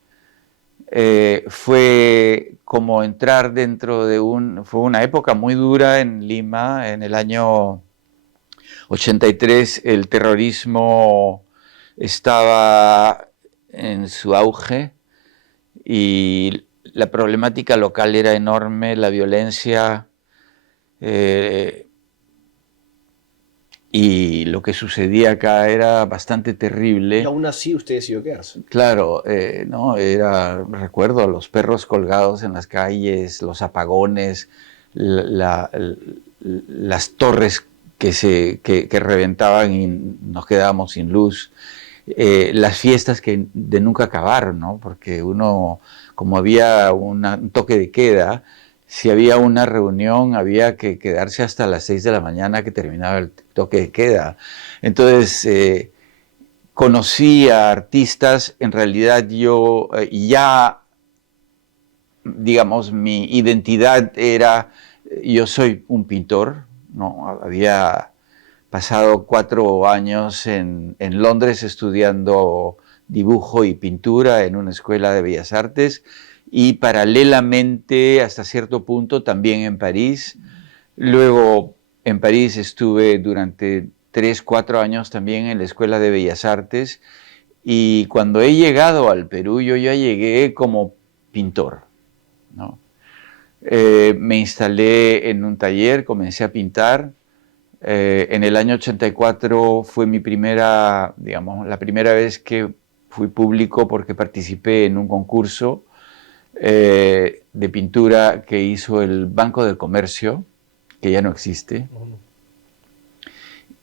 Fue como entrar dentro de fue una época muy dura en Lima. En el año 83 el terrorismo estaba en su auge y la problemática local era enorme, la violencia, y lo que sucedía acá era bastante terrible. Y aún así usted decidió quedarse. Claro, no, recuerdo los perros colgados en las calles, los apagones, las torres que reventaban y nos quedábamos sin luz, las fiestas que de nunca acabar, ¿no? Porque uno, como había un toque de queda, si había una reunión había que quedarse hasta las 6 de la mañana que terminaba el toque de queda. Entonces, conocí a artistas, en realidad yo ya, digamos, mi identidad era, yo soy un pintor, ¿no? Había pasado 4 años en Londres estudiando dibujo y pintura en una escuela de bellas artes y paralelamente, hasta cierto punto, también en París. Luego en París estuve durante 3, 4 años también en la Escuela de Bellas Artes y cuando he llegado al Perú yo ya llegué como pintor, ¿no? Me instalé en un taller, comencé a pintar. En el año 84 fue mi primera, digamos, la primera vez que fui público porque participé en un concurso de pintura que hizo el Banco del Comercio, que ya no existe.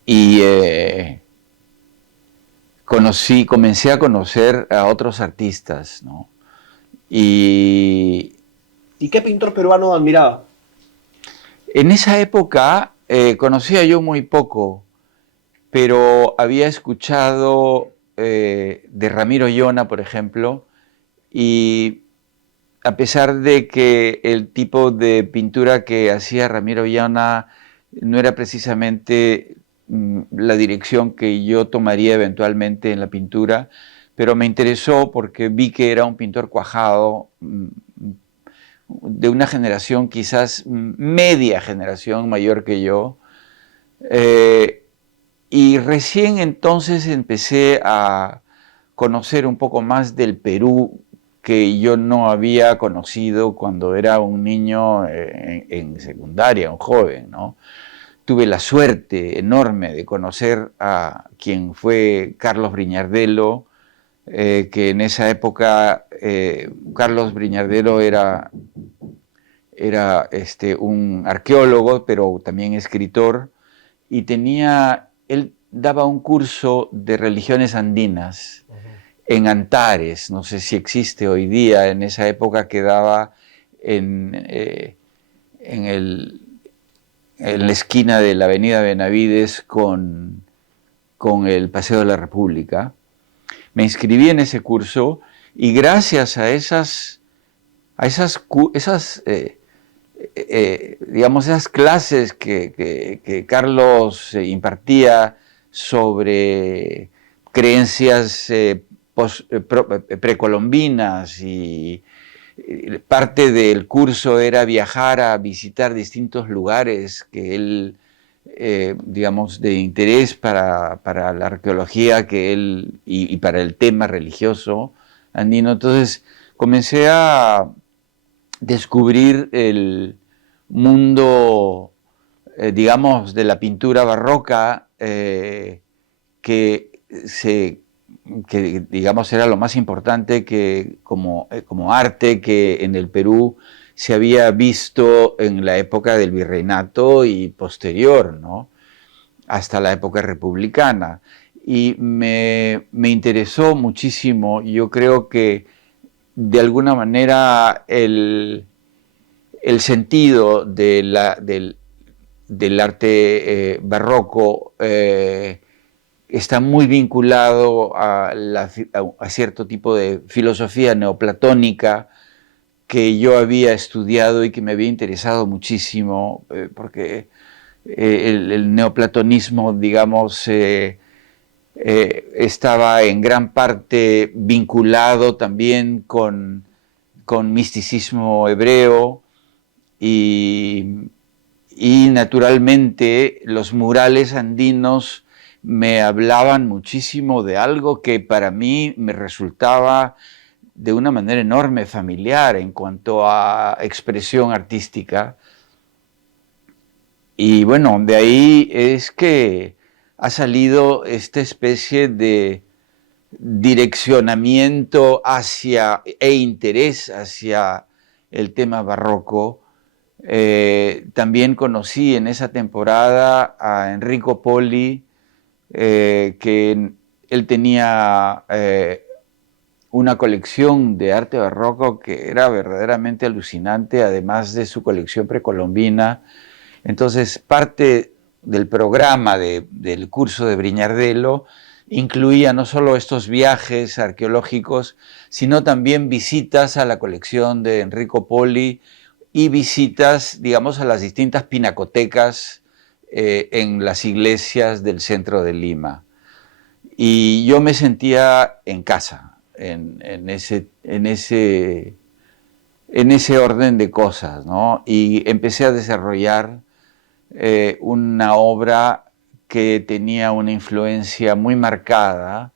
Y comencé a conocer a otros artistas, ¿no? ¿Y qué pintor peruano admiraba? En esa época conocía yo muy poco, pero había escuchado de Ramiro Llona, por ejemplo, y a pesar de que el tipo de pintura que hacía Ramiro Llona no era precisamente la dirección que yo tomaría eventualmente en la pintura, pero me interesó porque vi que era un pintor cuajado, de una generación quizás media generación mayor que yo, y recién entonces empecé a conocer un poco más del Perú que yo no había conocido cuando era un niño en secundaria, un joven, ¿no? Tuve la suerte enorme de conocer a quien fue Carlos Briñardelo, que en esa época Carlos Briñardelo era un arqueólogo, pero también escritor, y él daba un curso de religiones andinas en Antares, no sé si existe hoy día, en esa época quedaba en la esquina de la avenida Benavides con el Paseo de la República. Me inscribí en ese curso y gracias a esas clases que Carlos impartía sobre creencias precolombinas y parte del curso era viajar a visitar distintos lugares que él, digamos, de interés para la arqueología que él y para el tema religioso andino. Entonces comencé a descubrir el mundo, digamos, de la pintura barroca, que digamos era lo más importante que como arte que en el Perú se había visto en la época del virreinato y posterior, ¿no? Hasta la época republicana. Y me interesó muchísimo. Yo creo que de alguna manera el sentido del arte barroco está muy vinculado a cierto tipo de filosofía neoplatónica que yo había estudiado y que me había interesado muchísimo, porque el neoplatonismo, digamos, estaba en gran parte vinculado también con misticismo hebreo y naturalmente los murales andinos me hablaban muchísimo de algo que para mí me resultaba de una manera enorme familiar en cuanto a expresión artística. Y bueno, de ahí es que ha salido esta especie de direccionamiento hacia e interés hacia el tema barroco. También conocí en esa temporada a Enrico Poli, que él tenía una colección de arte barroco que era verdaderamente alucinante, además de su colección precolombina. Entonces, parte del programa del curso de Brignardello incluía no solo estos viajes arqueológicos, sino también visitas a la colección de Enrico Poli y visitas, digamos, a las distintas pinacotecas en las iglesias del centro de Lima. Y yo me sentía en casa, en ese orden de cosas, ¿no? Y empecé a desarrollar una obra que tenía una influencia muy marcada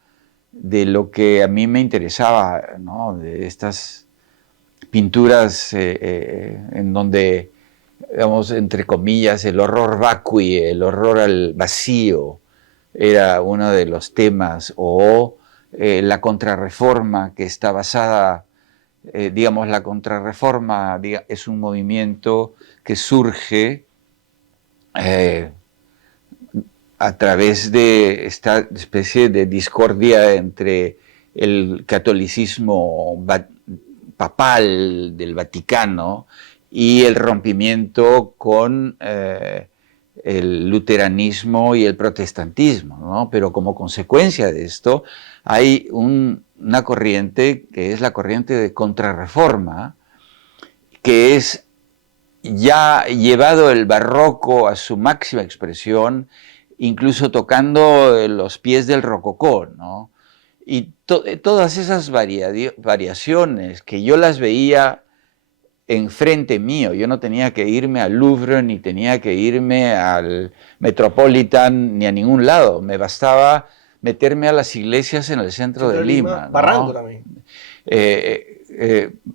de lo que a mí me interesaba, ¿no? De estas pinturas en donde, digamos, entre comillas, el horror vacui, el horror al vacío, era uno de los temas, o la contrarreforma, que está basada, digamos, la contrarreforma es un movimiento que surge a través de esta especie de discordia entre el catolicismo papal del Vaticano y el rompimiento con el luteranismo y el protestantismo, ¿no? Pero como consecuencia de esto hay una corriente que es la corriente de contrarreforma, que es ya llevado el barroco a su máxima expresión, incluso tocando los pies del rococó, ¿no? Y todas esas variaciones que yo las veía enfrente mío, yo no tenía que irme al Louvre, ni tenía que irme al Metropolitan, ni a ningún lado, me bastaba meterme a las iglesias en el centro de Lima, ¿no? Barranco también.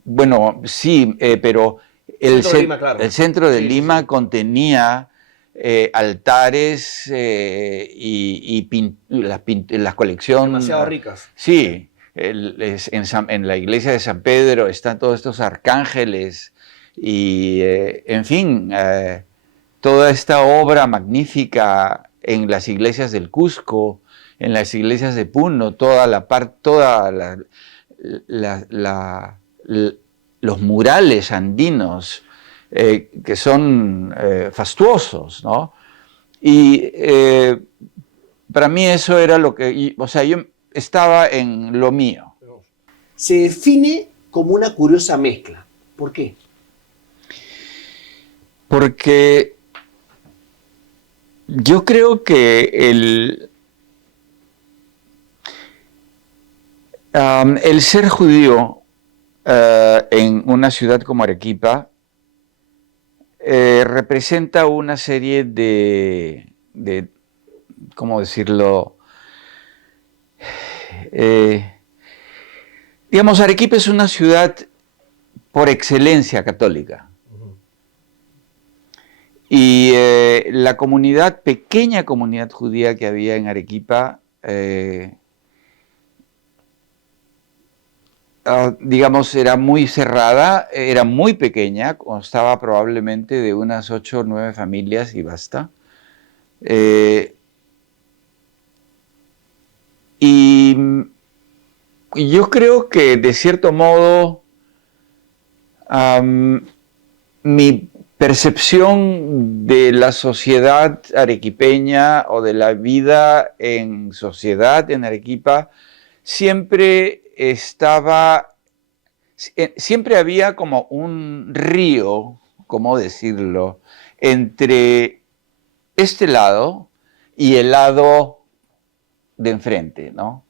Bueno, sí, pero el centro de Lima sí. contenía altares y las colecciones. Demasiado ricas. Sí, en la iglesia de San Pedro están todos estos arcángeles y, en fin, toda esta obra magnífica en las iglesias del Cusco, en las iglesias de Puno, los murales andinos que son fastuosos, ¿no? Y para mí eso era lo que, o sea, yo estaba en lo mío. Se define como una curiosa mezcla. ¿Por qué? Porque yo creo que el ser judío en una ciudad como Arequipa representa una serie de ¿cómo decirlo? Digamos, Arequipa es una ciudad por excelencia católica. Y la pequeña comunidad judía que había en Arequipa, digamos, era muy cerrada, era muy pequeña, constaba probablemente de unas 8 o 9 familias y basta. Y yo creo que de cierto modo mi percepción de la sociedad arequipeña o de la vida en sociedad en Arequipa siempre siempre había como un río, ¿cómo decirlo?, entre este lado y el lado de enfrente, ¿no?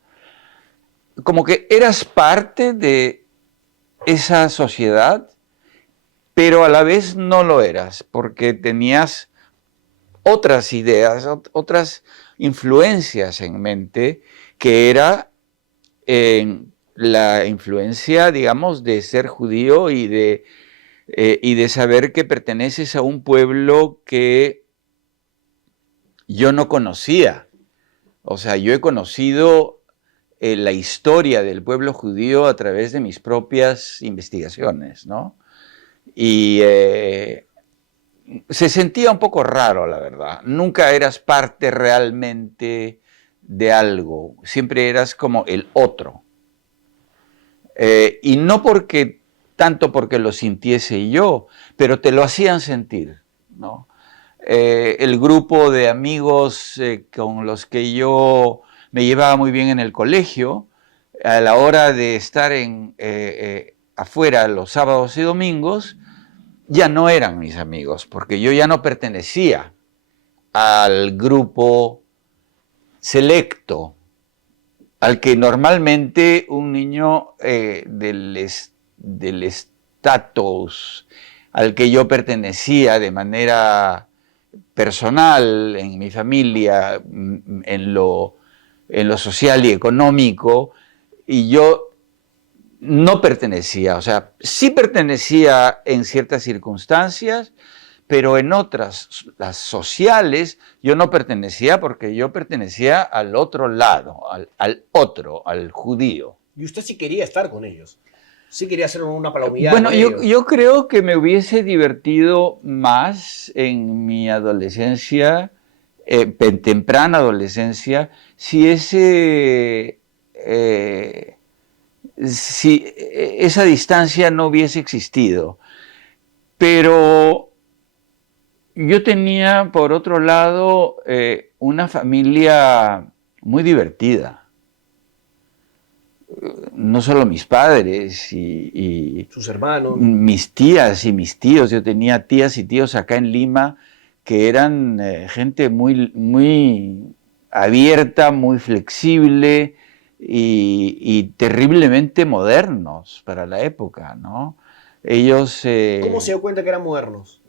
Como que eras parte de esa sociedad, pero a la vez no lo eras, porque tenías otras ideas, otras influencias en mente, que era la influencia, digamos, de ser judío y de saber que perteneces a un pueblo que yo no conocía. O sea, yo he conocido la historia del pueblo judío a través de mis propias investigaciones, ¿no? Y se sentía un poco raro, la verdad. Nunca eras parte realmente de algo, siempre eras como el otro. Y no tanto porque lo sintiese yo, pero te lo hacían sentir, ¿no? El grupo de amigos con los que yo me llevaba muy bien en el colegio, a la hora de estar afuera los sábados y domingos, ya no eran mis amigos, porque yo ya no pertenecía al grupo selecto, al que normalmente un niño del estatus al que yo pertenecía de manera personal, en mi familia, en lo social y económico, y yo no pertenecía, o sea, sí pertenecía en ciertas circunstancias, pero en otras, las sociales, yo no pertenecía porque yo pertenecía al otro lado, al judío. Y usted sí quería estar con ellos. Sí quería hacer una palomillada. Bueno, yo creo que me hubiese divertido más en mi adolescencia, temprana adolescencia, si esa distancia no hubiese existido. Pero yo tenía, por otro lado, una familia muy divertida. No solo mis padres y sus hermanos, mis tías y mis tíos. Yo tenía tías y tíos acá en Lima que eran gente muy, muy abierta, muy flexible y terriblemente modernos para la época, ¿no? Ellos... ¿Cómo se dio cuenta que eran modernos?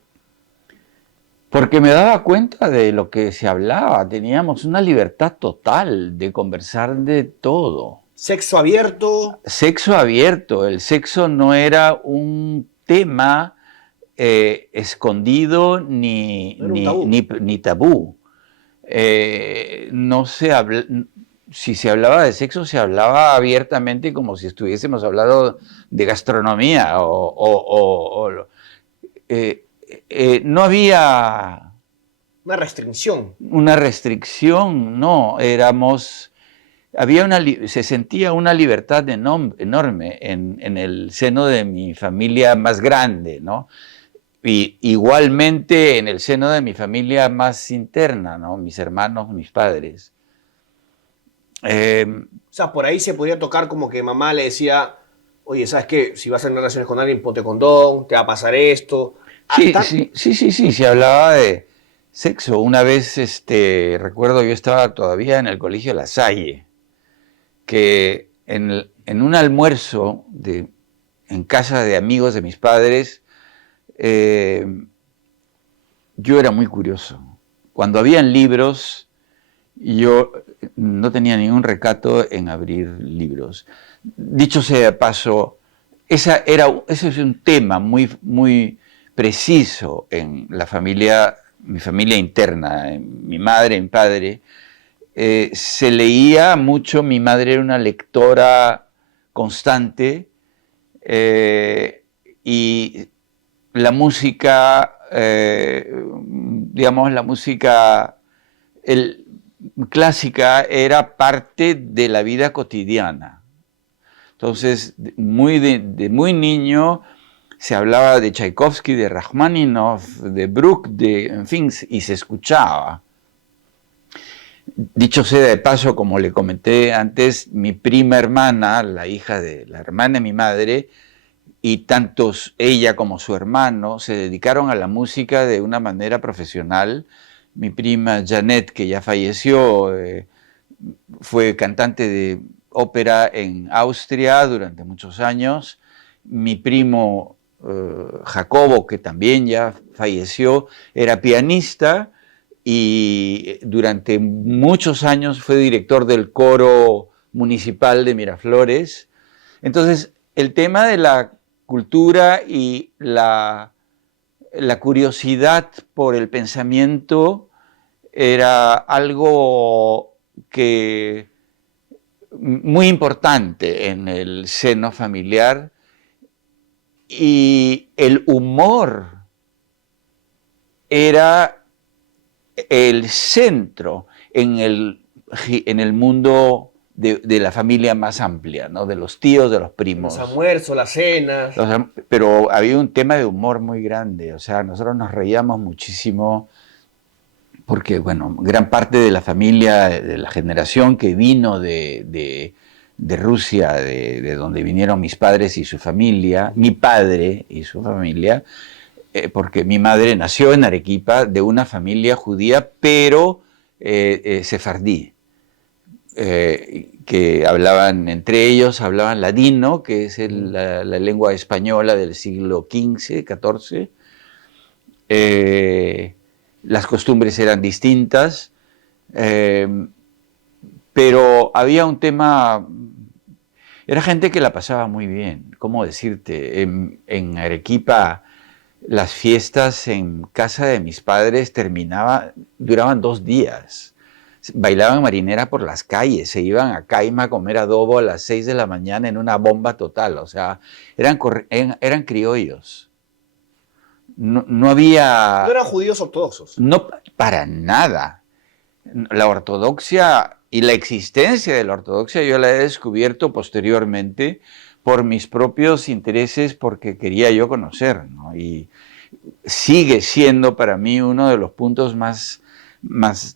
Porque me daba cuenta de lo que se hablaba. Teníamos una libertad total de conversar de todo. ¿Sexo abierto? Sexo abierto. El sexo no era un tema escondido ni tabú. No se habla, si se hablaba de sexo, se hablaba abiertamente como si estuviésemos hablando de gastronomía. No había... Una restricción. Una restricción, no. Se sentía una libertad enorme en el seno de mi familia más grande, ¿no? Y igualmente en el seno de mi familia más interna, ¿no? Mis hermanos, mis padres. O sea, por ahí se podía tocar como que mamá le decía, oye, ¿sabes qué? Si vas a tener relaciones con alguien, ponte condón, te va a pasar esto. Sí, se hablaba de sexo. Una vez, recuerdo, yo estaba todavía en el colegio La Salle, que en un almuerzo en casa de amigos de mis padres, yo era muy curioso. Cuando habían libros, yo no tenía ningún recato en abrir libros. Dicho sea de paso, ese es un tema muy, muy preciso en mi familia interna, en mi madre, mi padre. Se leía mucho, mi madre era una lectora constante Y la música, digamos, la música clásica era parte de la vida cotidiana. Entonces, de muy niño se hablaba de Tchaikovsky, de Rachmaninoff, de Bruch, en fin, y se escuchaba. Dicho sea de paso, como le comenté antes, mi prima hermana, la hija de la hermana de mi madre, y tantos ella como su hermano se dedicaron a la música de una manera profesional. Mi prima Janet, que ya falleció, fue cantante de ópera en Austria durante muchos años. Mi primo Jacobo, que también ya falleció, era pianista y durante muchos años fue director del coro municipal de Miraflores. Entonces, el tema de la cultura y la curiosidad por el pensamiento era algo muy importante en el seno familiar, y el humor era el centro en el mundo de la familia más amplia, ¿no? De los tíos, de los primos. Los almuerzos, las cenas. Pero había un tema de humor muy grande, o sea, nosotros nos reíamos muchísimo porque, bueno, gran parte de la familia, de la generación que vino de Rusia, de donde vinieron mis padres y su familia, mi padre y su familia, porque mi madre nació en Arequipa de una familia judía, pero sefardí, que hablaban entre ellos, hablaban ladino, que es la lengua española del siglo XV, XIV. Las costumbres eran distintas, pero había un tema. Era gente que la pasaba muy bien. ¿Cómo decirte? En Arequipa, las fiestas en casa de mis padres duraban 2 días. Bailaban marinera por las calles, se iban a Caima a comer adobo a las 6 de la mañana en una bomba total. O sea, eran criollos. No había... No eran judíos ortodoxos. No, para nada. La ortodoxia y la existencia de la ortodoxia yo la he descubierto posteriormente por mis propios intereses, porque quería yo conocer, ¿no? Y sigue siendo para mí uno de los puntos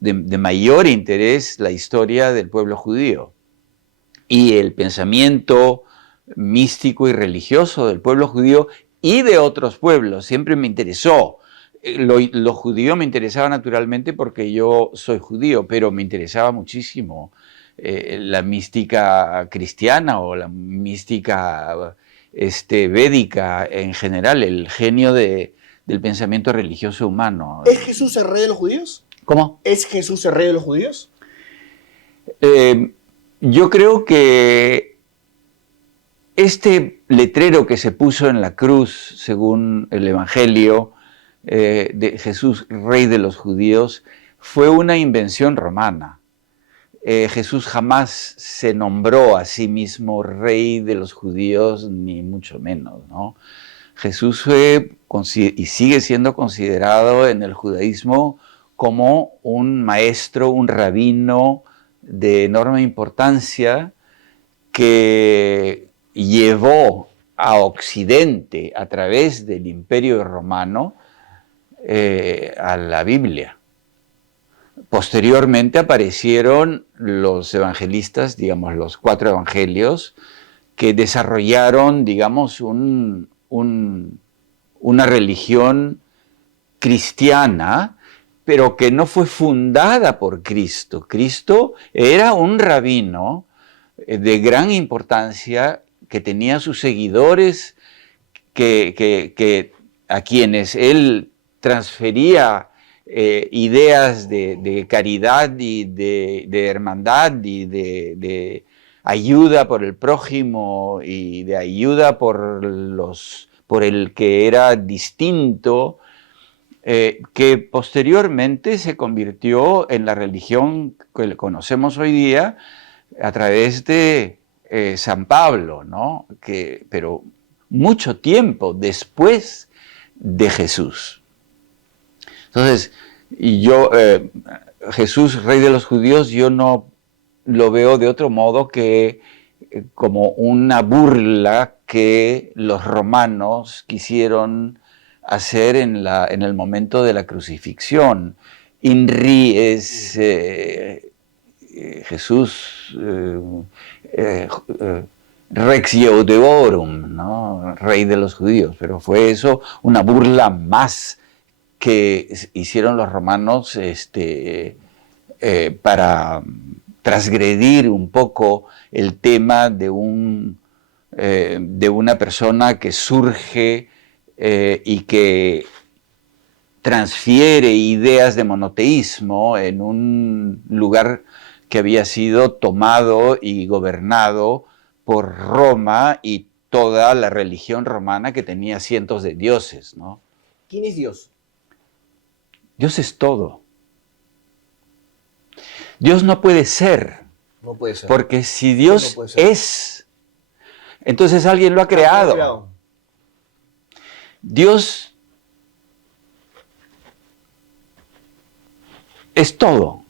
de mayor interés la historia del pueblo judío y el pensamiento místico y religioso del pueblo judío y de otros pueblos. Siempre me interesó. Lo judío me interesaba naturalmente porque yo soy judío, pero me interesaba muchísimo la mística cristiana o la mística védica en general, el genio del pensamiento religioso humano. ¿Es Jesús el rey de los judíos? ¿Cómo? ¿Es Jesús el rey de los judíos? Yo creo que este letrero que se puso en la cruz, según el Evangelio, de Jesús, rey de los judíos, fue una invención romana. Jesús jamás se nombró a sí mismo rey de los judíos, ni mucho menos, ¿no? Jesús fue y sigue siendo considerado en el judaísmo como un maestro, un rabino de enorme importancia que llevó a Occidente a través del Imperio Romano a la Biblia. Posteriormente aparecieron los evangelistas, digamos los 4 evangelios, que desarrollaron, digamos, una religión cristiana, pero que no fue fundada por Cristo. Cristo era un rabino de gran importancia, que tenía sus seguidores, a quienes él transfería ideas de caridad y de hermandad y de ayuda por el prójimo y de ayuda por el que era distinto, que posteriormente se convirtió en la religión que conocemos hoy día a través de San Pablo, ¿no? Pero mucho tiempo después de Jesús. Entonces, Jesús, rey de los judíos, yo no lo veo de otro modo que como una burla que los romanos quisieron hacer en el momento de la crucifixión. INRI es Jesús Rex Iudeorum, ¿no? Rey de los judíos, pero fue eso una burla más que hicieron los romanos para transgredir un poco el tema de una persona que surge y que transfiere ideas de monoteísmo en un lugar que había sido tomado y gobernado por Roma y toda la religión romana, que tenía cientos de dioses, ¿no? ¿Quién es Dios? Dios es todo. Dios no puede ser. No puede ser. Porque si Dios No puede ser. es, entonces alguien lo ha creado. Dios es todo.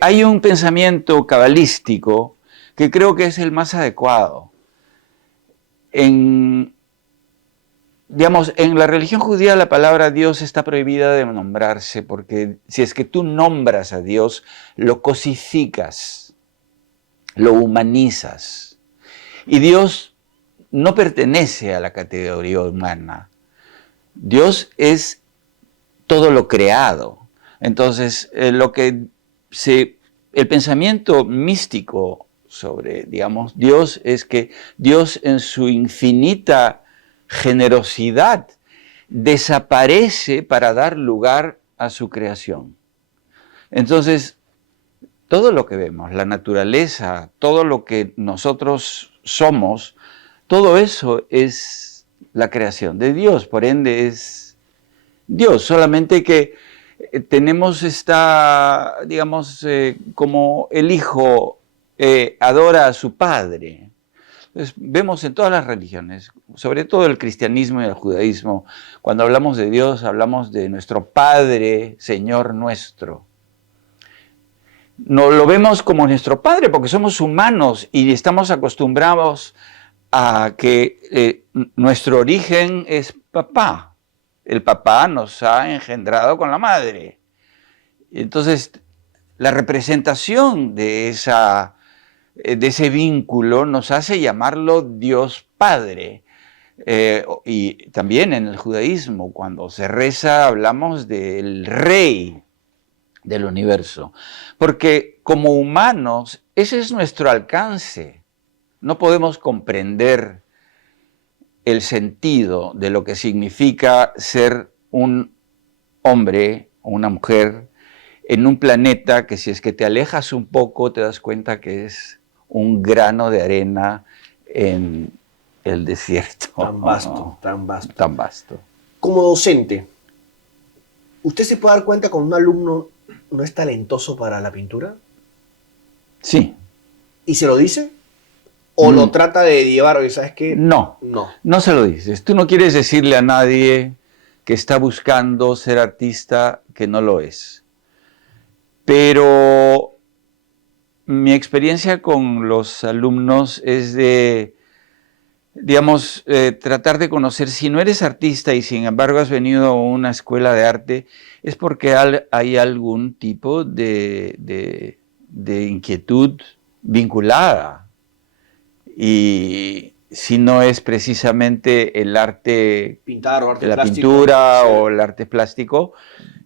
Hay un pensamiento cabalístico que creo que es el más adecuado. En la religión judía la palabra Dios está prohibida de nombrarse, porque si es que tú nombras a Dios, lo cosificas, lo humanizas. Y Dios no pertenece a la categoría humana. Dios es todo lo creado. Entonces, el pensamiento místico sobre, Dios es que Dios en su infinita generosidad desaparece para dar lugar a su creación. Entonces, todo lo que vemos, la naturaleza, todo lo que nosotros somos, todo eso es la creación de Dios, por ende es Dios, solamente que tenemos como el hijo adora a su padre. Entonces, vemos en todas las religiones, sobre todo el cristianismo y el judaísmo, cuando hablamos de Dios, hablamos de nuestro Padre, Señor nuestro. No lo vemos como nuestro Padre porque somos humanos y estamos acostumbrados a que nuestro origen es papá. El papá nos ha engendrado con la madre. Entonces, la representación de ese vínculo nos hace llamarlo Dios Padre. Y también en el judaísmo, cuando se reza, hablamos del Rey del universo. Porque como humanos, ese es nuestro alcance. No podemos comprender el sentido de lo que significa ser un hombre o una mujer en un planeta que, si es que te alejas un poco, te das cuenta que es un grano de arena en el desierto. Tan vasto, tan vasto. Tan vasto. Como docente, ¿usted se puede dar cuenta cuando un alumno no es talentoso para la pintura? Sí. ¿Y se lo dice? ¿O lo trata de llevar? Oye, ¿sabes qué? No se lo dices. Tú no quieres decirle a nadie que está buscando ser artista que no lo es. Pero mi experiencia con los alumnos es de, tratar de conocer, si no eres artista y sin embargo has venido a una escuela de arte, es porque hay algún tipo de inquietud vinculada. Y si no es precisamente el arte, pintar o arte la plástico, pintura sí, o el arte plástico,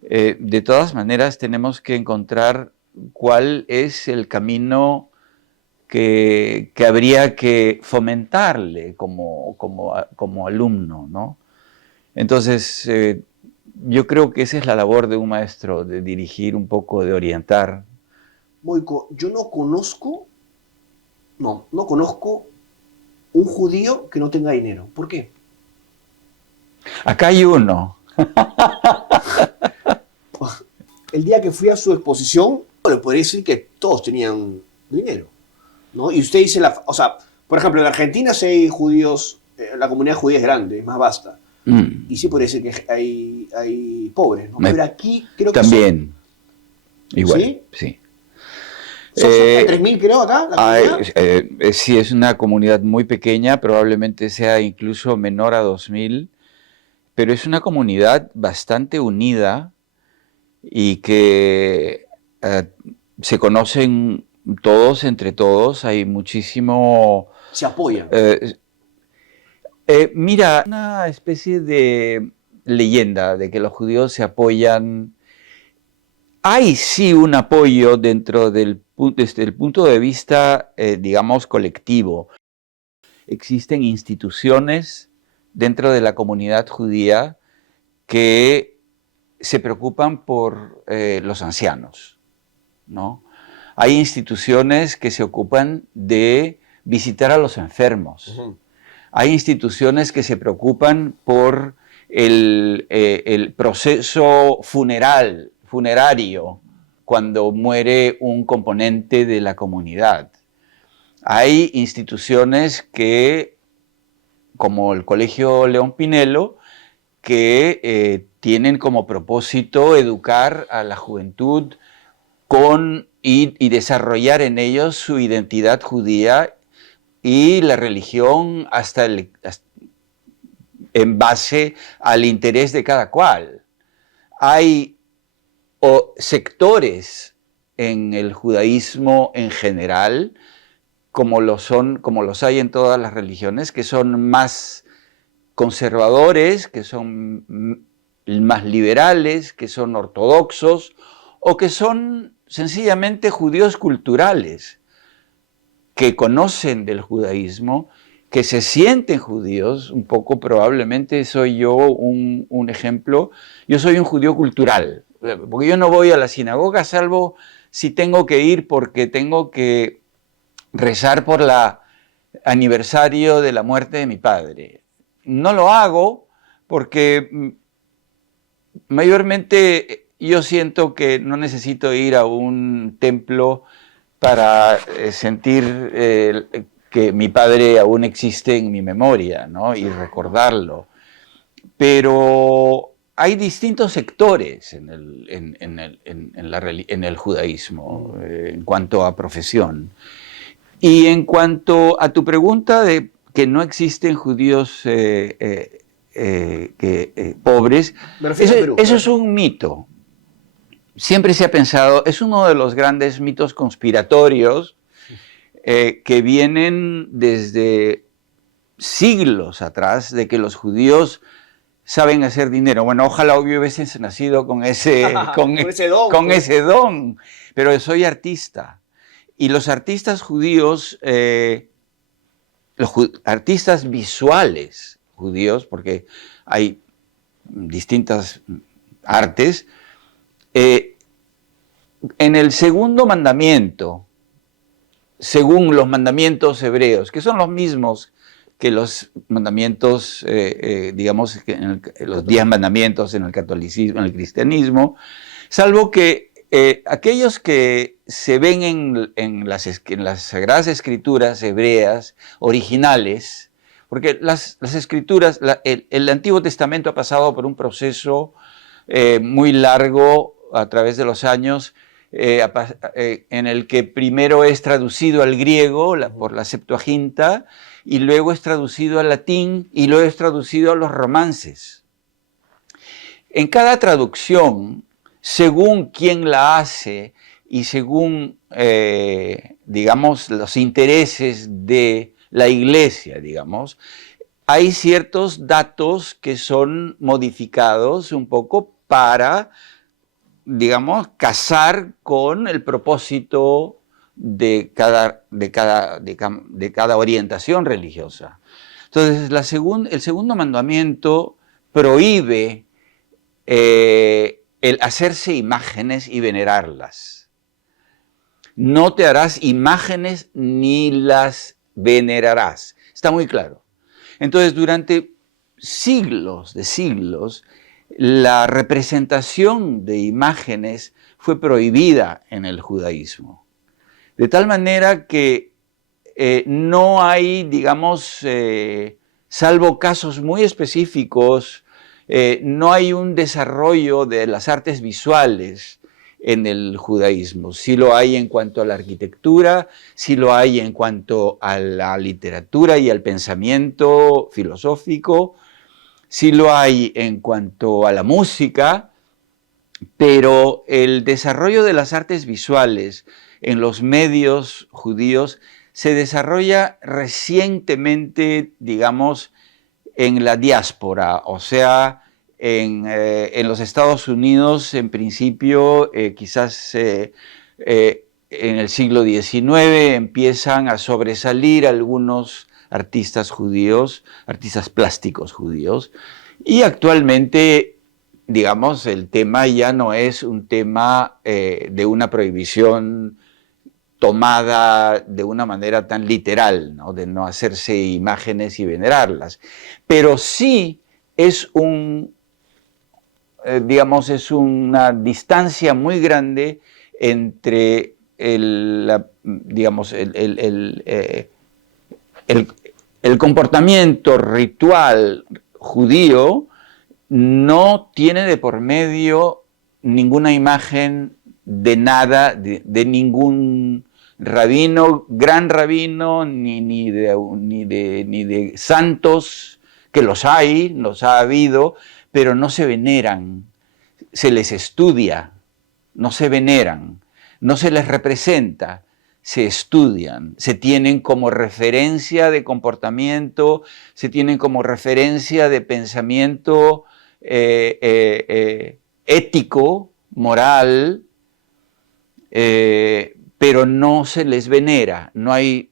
de todas maneras tenemos que encontrar cuál es el camino que habría que fomentarle como alumno, ¿no? Entonces, yo creo que esa es la labor de un maestro, de dirigir un poco, de orientar. Moico, yo no conozco un judío que no tenga dinero. ¿Por qué? Acá hay uno. El día que fui a su exposición, le podría decir que todos tenían dinero, ¿no? Y usted dice, por ejemplo, en Argentina sí hay judíos la comunidad judía es grande, es más vasta. Y sí puede decir que hay pobres, ¿no? Pero aquí creo que también, igual, ¿sí? Sí. Son cerca de 3.000, creo, acá, la comunidad. Sí, es una comunidad muy pequeña, probablemente sea incluso menor a 2.000, pero es una comunidad bastante unida y que se conocen todos entre todos, hay muchísimo... Se apoyan. Mira, una especie de leyenda de que los judíos se apoyan. Hay sí un apoyo desde el punto de vista, digamos, colectivo. Existen instituciones dentro de la comunidad judía que se preocupan por los ancianos, ¿no? Hay instituciones que se ocupan de visitar a los enfermos. Hay instituciones que se preocupan por el proceso funerario cuando muere un componente de la comunidad. Hay instituciones que, como el Colegio León Pinelo, que tienen como propósito educar a la juventud y desarrollar en ellos su identidad judía y la religión en base al interés de cada cual. Hay sectores en el judaísmo en general, como los hay en todas las religiones, que son más conservadores, que son más liberales, que son ortodoxos, o que son sencillamente judíos culturales, que conocen del judaísmo, que se sienten judíos. Un poco probablemente soy yo un ejemplo. Yo soy un judío cultural, porque yo no voy a la sinagoga salvo si tengo que ir porque tengo que rezar por el aniversario de la muerte de mi padre. No lo hago porque mayormente yo siento que no necesito ir a un templo para sentir que mi padre aún existe en mi memoria, ¿no? Y recordarlo. Pero hay distintos sectores en el judaísmo en cuanto a profesión. Y en cuanto a tu pregunta de que no existen judíos pobres, eso es un mito. Siempre se ha pensado, es uno de los grandes mitos conspiratorios que vienen desde siglos atrás, de que los judíos saben hacer dinero. Bueno, ojalá hubiese nacido con ese don, pero soy artista. Y los artistas judíos, artistas visuales judíos, porque hay distintas artes, en el segundo mandamiento, según los mandamientos hebreos, que son los mismos que los mandamientos, digamos, los 10 mandamientos en el catolicismo, en el cristianismo, salvo que aquellos que se ven en las Sagradas Escrituras hebreas originales, porque las escrituras, el Antiguo Testamento ha pasado por un proceso muy largo a través de los años, en el que primero es traducido al griego por la Septuaginta, y luego es traducido al latín, y luego es traducido a los romances. En cada traducción, según quién la hace y según, digamos, los intereses de la Iglesia, digamos, hay ciertos datos que son modificados un poco para, digamos, casar con el propósito de cada orientación religiosa. Entonces, el segundo mandamiento prohíbe el hacerse imágenes y venerarlas. No te harás imágenes ni las venerarás. Está muy claro. Entonces, durante siglos de siglos, la representación de imágenes fue prohibida en el judaísmo. De tal manera que no hay, digamos, salvo casos muy específicos, no hay un desarrollo de las artes visuales en el judaísmo. Sí lo hay en cuanto a la arquitectura, sí lo hay en cuanto a la literatura y al pensamiento filosófico, sí lo hay en cuanto a la música, pero el desarrollo de las artes visuales en los medios judíos se desarrolla recientemente, digamos, en la diáspora, o sea, en los Estados Unidos, en principio, quizás en el siglo XIX empiezan a sobresalir algunos artistas judíos, artistas plásticos judíos, y actualmente, digamos, el tema ya no es un tema de una prohibición tomada de una manera tan literal, ¿no? De no hacerse imágenes y venerarlas, pero sí es digamos, es una distancia muy grande entre digamos, el comportamiento ritual judío. No tiene de por medio ninguna imagen de nada, de ningún rabino, gran rabino, ni de santos, que los hay, los ha habido, pero no se veneran, se les estudia, no se veneran, no se les representa, se estudian, se tienen como referencia de comportamiento, se tienen como referencia de pensamiento ético, moral, pero no se les venera, no hay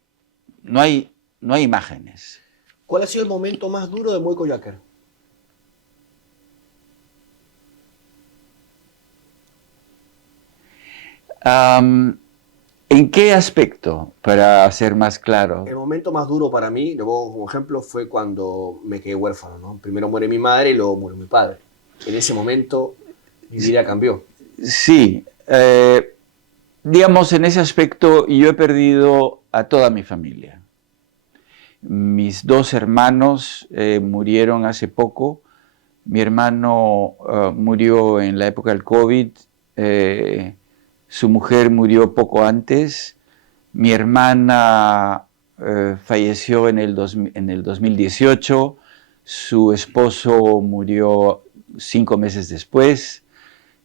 imágenes. ¿Cuál ha sido el momento más duro de Moiko Yaker? ¿En qué aspecto, para ser más claro? El momento más duro para mí, lo pongo como ejemplo, fue cuando me quedé huérfano, ¿no? Primero muere mi madre y luego muere mi padre. En ese momento mi vida cambió. Sí, digamos, en ese aspecto yo he perdido a toda mi familia. Mis dos hermanos murieron hace poco. Mi hermano murió en la época del COVID. Su mujer murió poco antes. Mi hermana falleció en el 2018. Su esposo murió 5 meses después.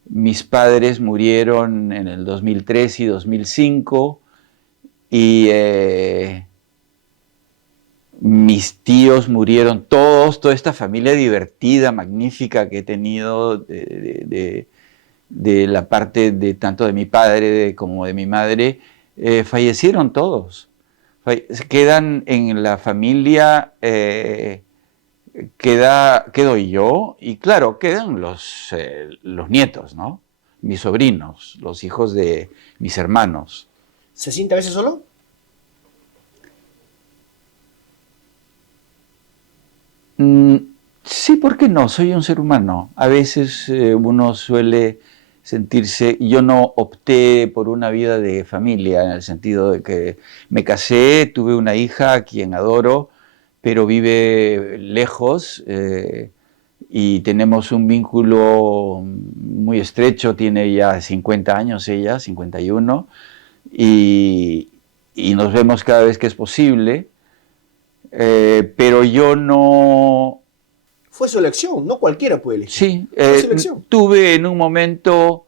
Mis padres murieron en el 2003 y 2005. Y mis tíos murieron todos, toda esta familia divertida, magnífica que he tenido de la parte de tanto de mi padre como de mi madre, fallecieron todos. Quedan en la familia, quedo yo y claro, quedan los nietos, ¿no? Mis sobrinos, los hijos de mis hermanos. ¿Se siente a veces solo? Sí, ¿por qué no? Soy un ser humano. A veces uno suele sentirse... Yo no opté por una vida de familia, en el sentido de que me casé, tuve una hija a quien adoro, pero vive lejos y tenemos un vínculo muy estrecho. Tiene ya 50 años ella, 51, y nos vemos cada vez que es posible. Pero yo no... Fue su elección, no cualquiera puede elegir. Sí, fue su elección. Tuve en un momento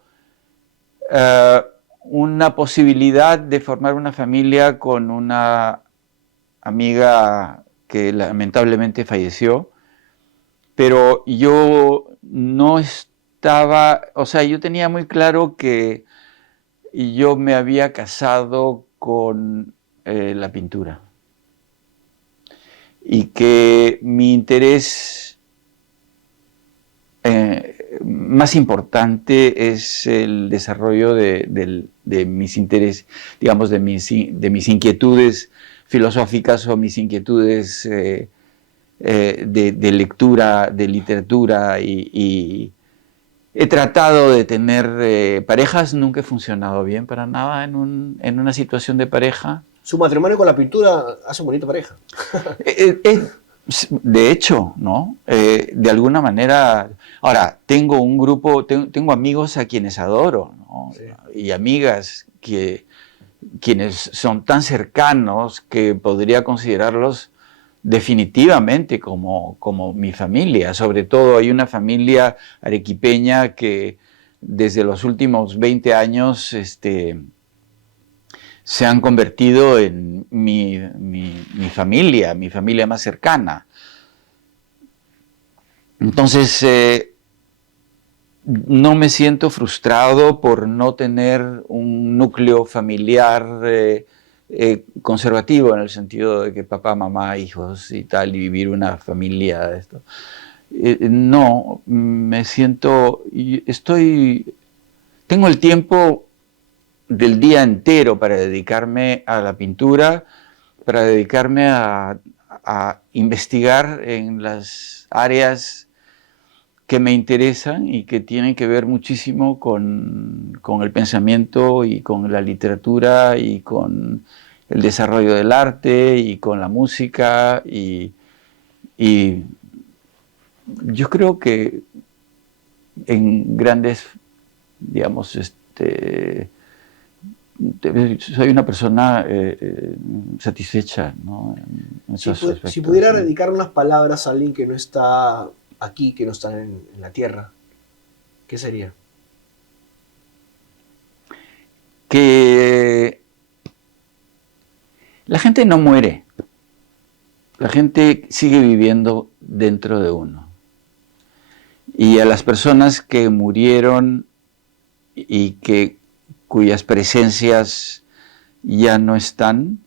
una posibilidad de formar una familia con una amiga que lamentablemente falleció, pero yo no estaba, o sea, yo tenía muy claro que yo me había casado con la pintura. Y que mi interés más importante es el desarrollo de mis intereses, digamos, de mis inquietudes filosóficas o mis inquietudes de lectura, de literatura, y he tratado de tener parejas. Nunca he funcionado bien para nada en una situación de pareja. Su matrimonio con la pintura hace bonita pareja. De hecho, ¿no? De alguna manera, ahora, tengo un grupo, tengo amigos a quienes adoro, ¿no? Sí. Y amigas quienes son tan cercanos que podría considerarlos definitivamente como mi familia. Sobre todo hay una familia arequipeña que desde los últimos 20 años se han convertido en mi familia más cercana. Entonces, no me siento frustrado por no tener un núcleo familiar conservativo, en el sentido de que papá, mamá, hijos y tal, y vivir una familia. Esto. No, me siento, tengo el tiempo del día entero para dedicarme a la pintura, para dedicarme a investigar en las áreas que me interesan y que tienen que ver muchísimo con el pensamiento y con la literatura y con el desarrollo del arte y con la música y yo creo que en grandes, digamos, soy una persona satisfecha, ¿no? Si pudiera dedicar unas palabras a alguien que no está aquí, que no está en la tierra, ¿qué sería? Que la gente no muere, la gente sigue viviendo dentro de uno. Y a las personas que murieron y cuyas presencias ya no están,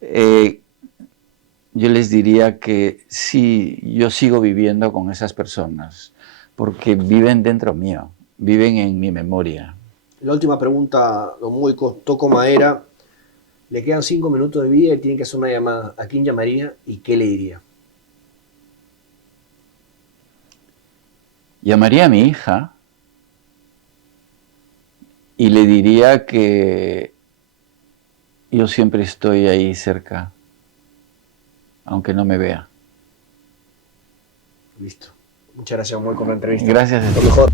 yo les diría que sí, yo sigo viviendo con esas personas, porque viven dentro mío, viven en mi memoria. La última pregunta, don Moico, toco madera. Le quedan 5 minutos de vida y tiene que hacer una llamada. ¿A quién llamaría y qué le diría? Llamaría a mi hija y le diría que yo siempre estoy ahí cerca, aunque no me vea. Listo. Muchas gracias, Moico, por la entrevista. Gracias. Lo mejor.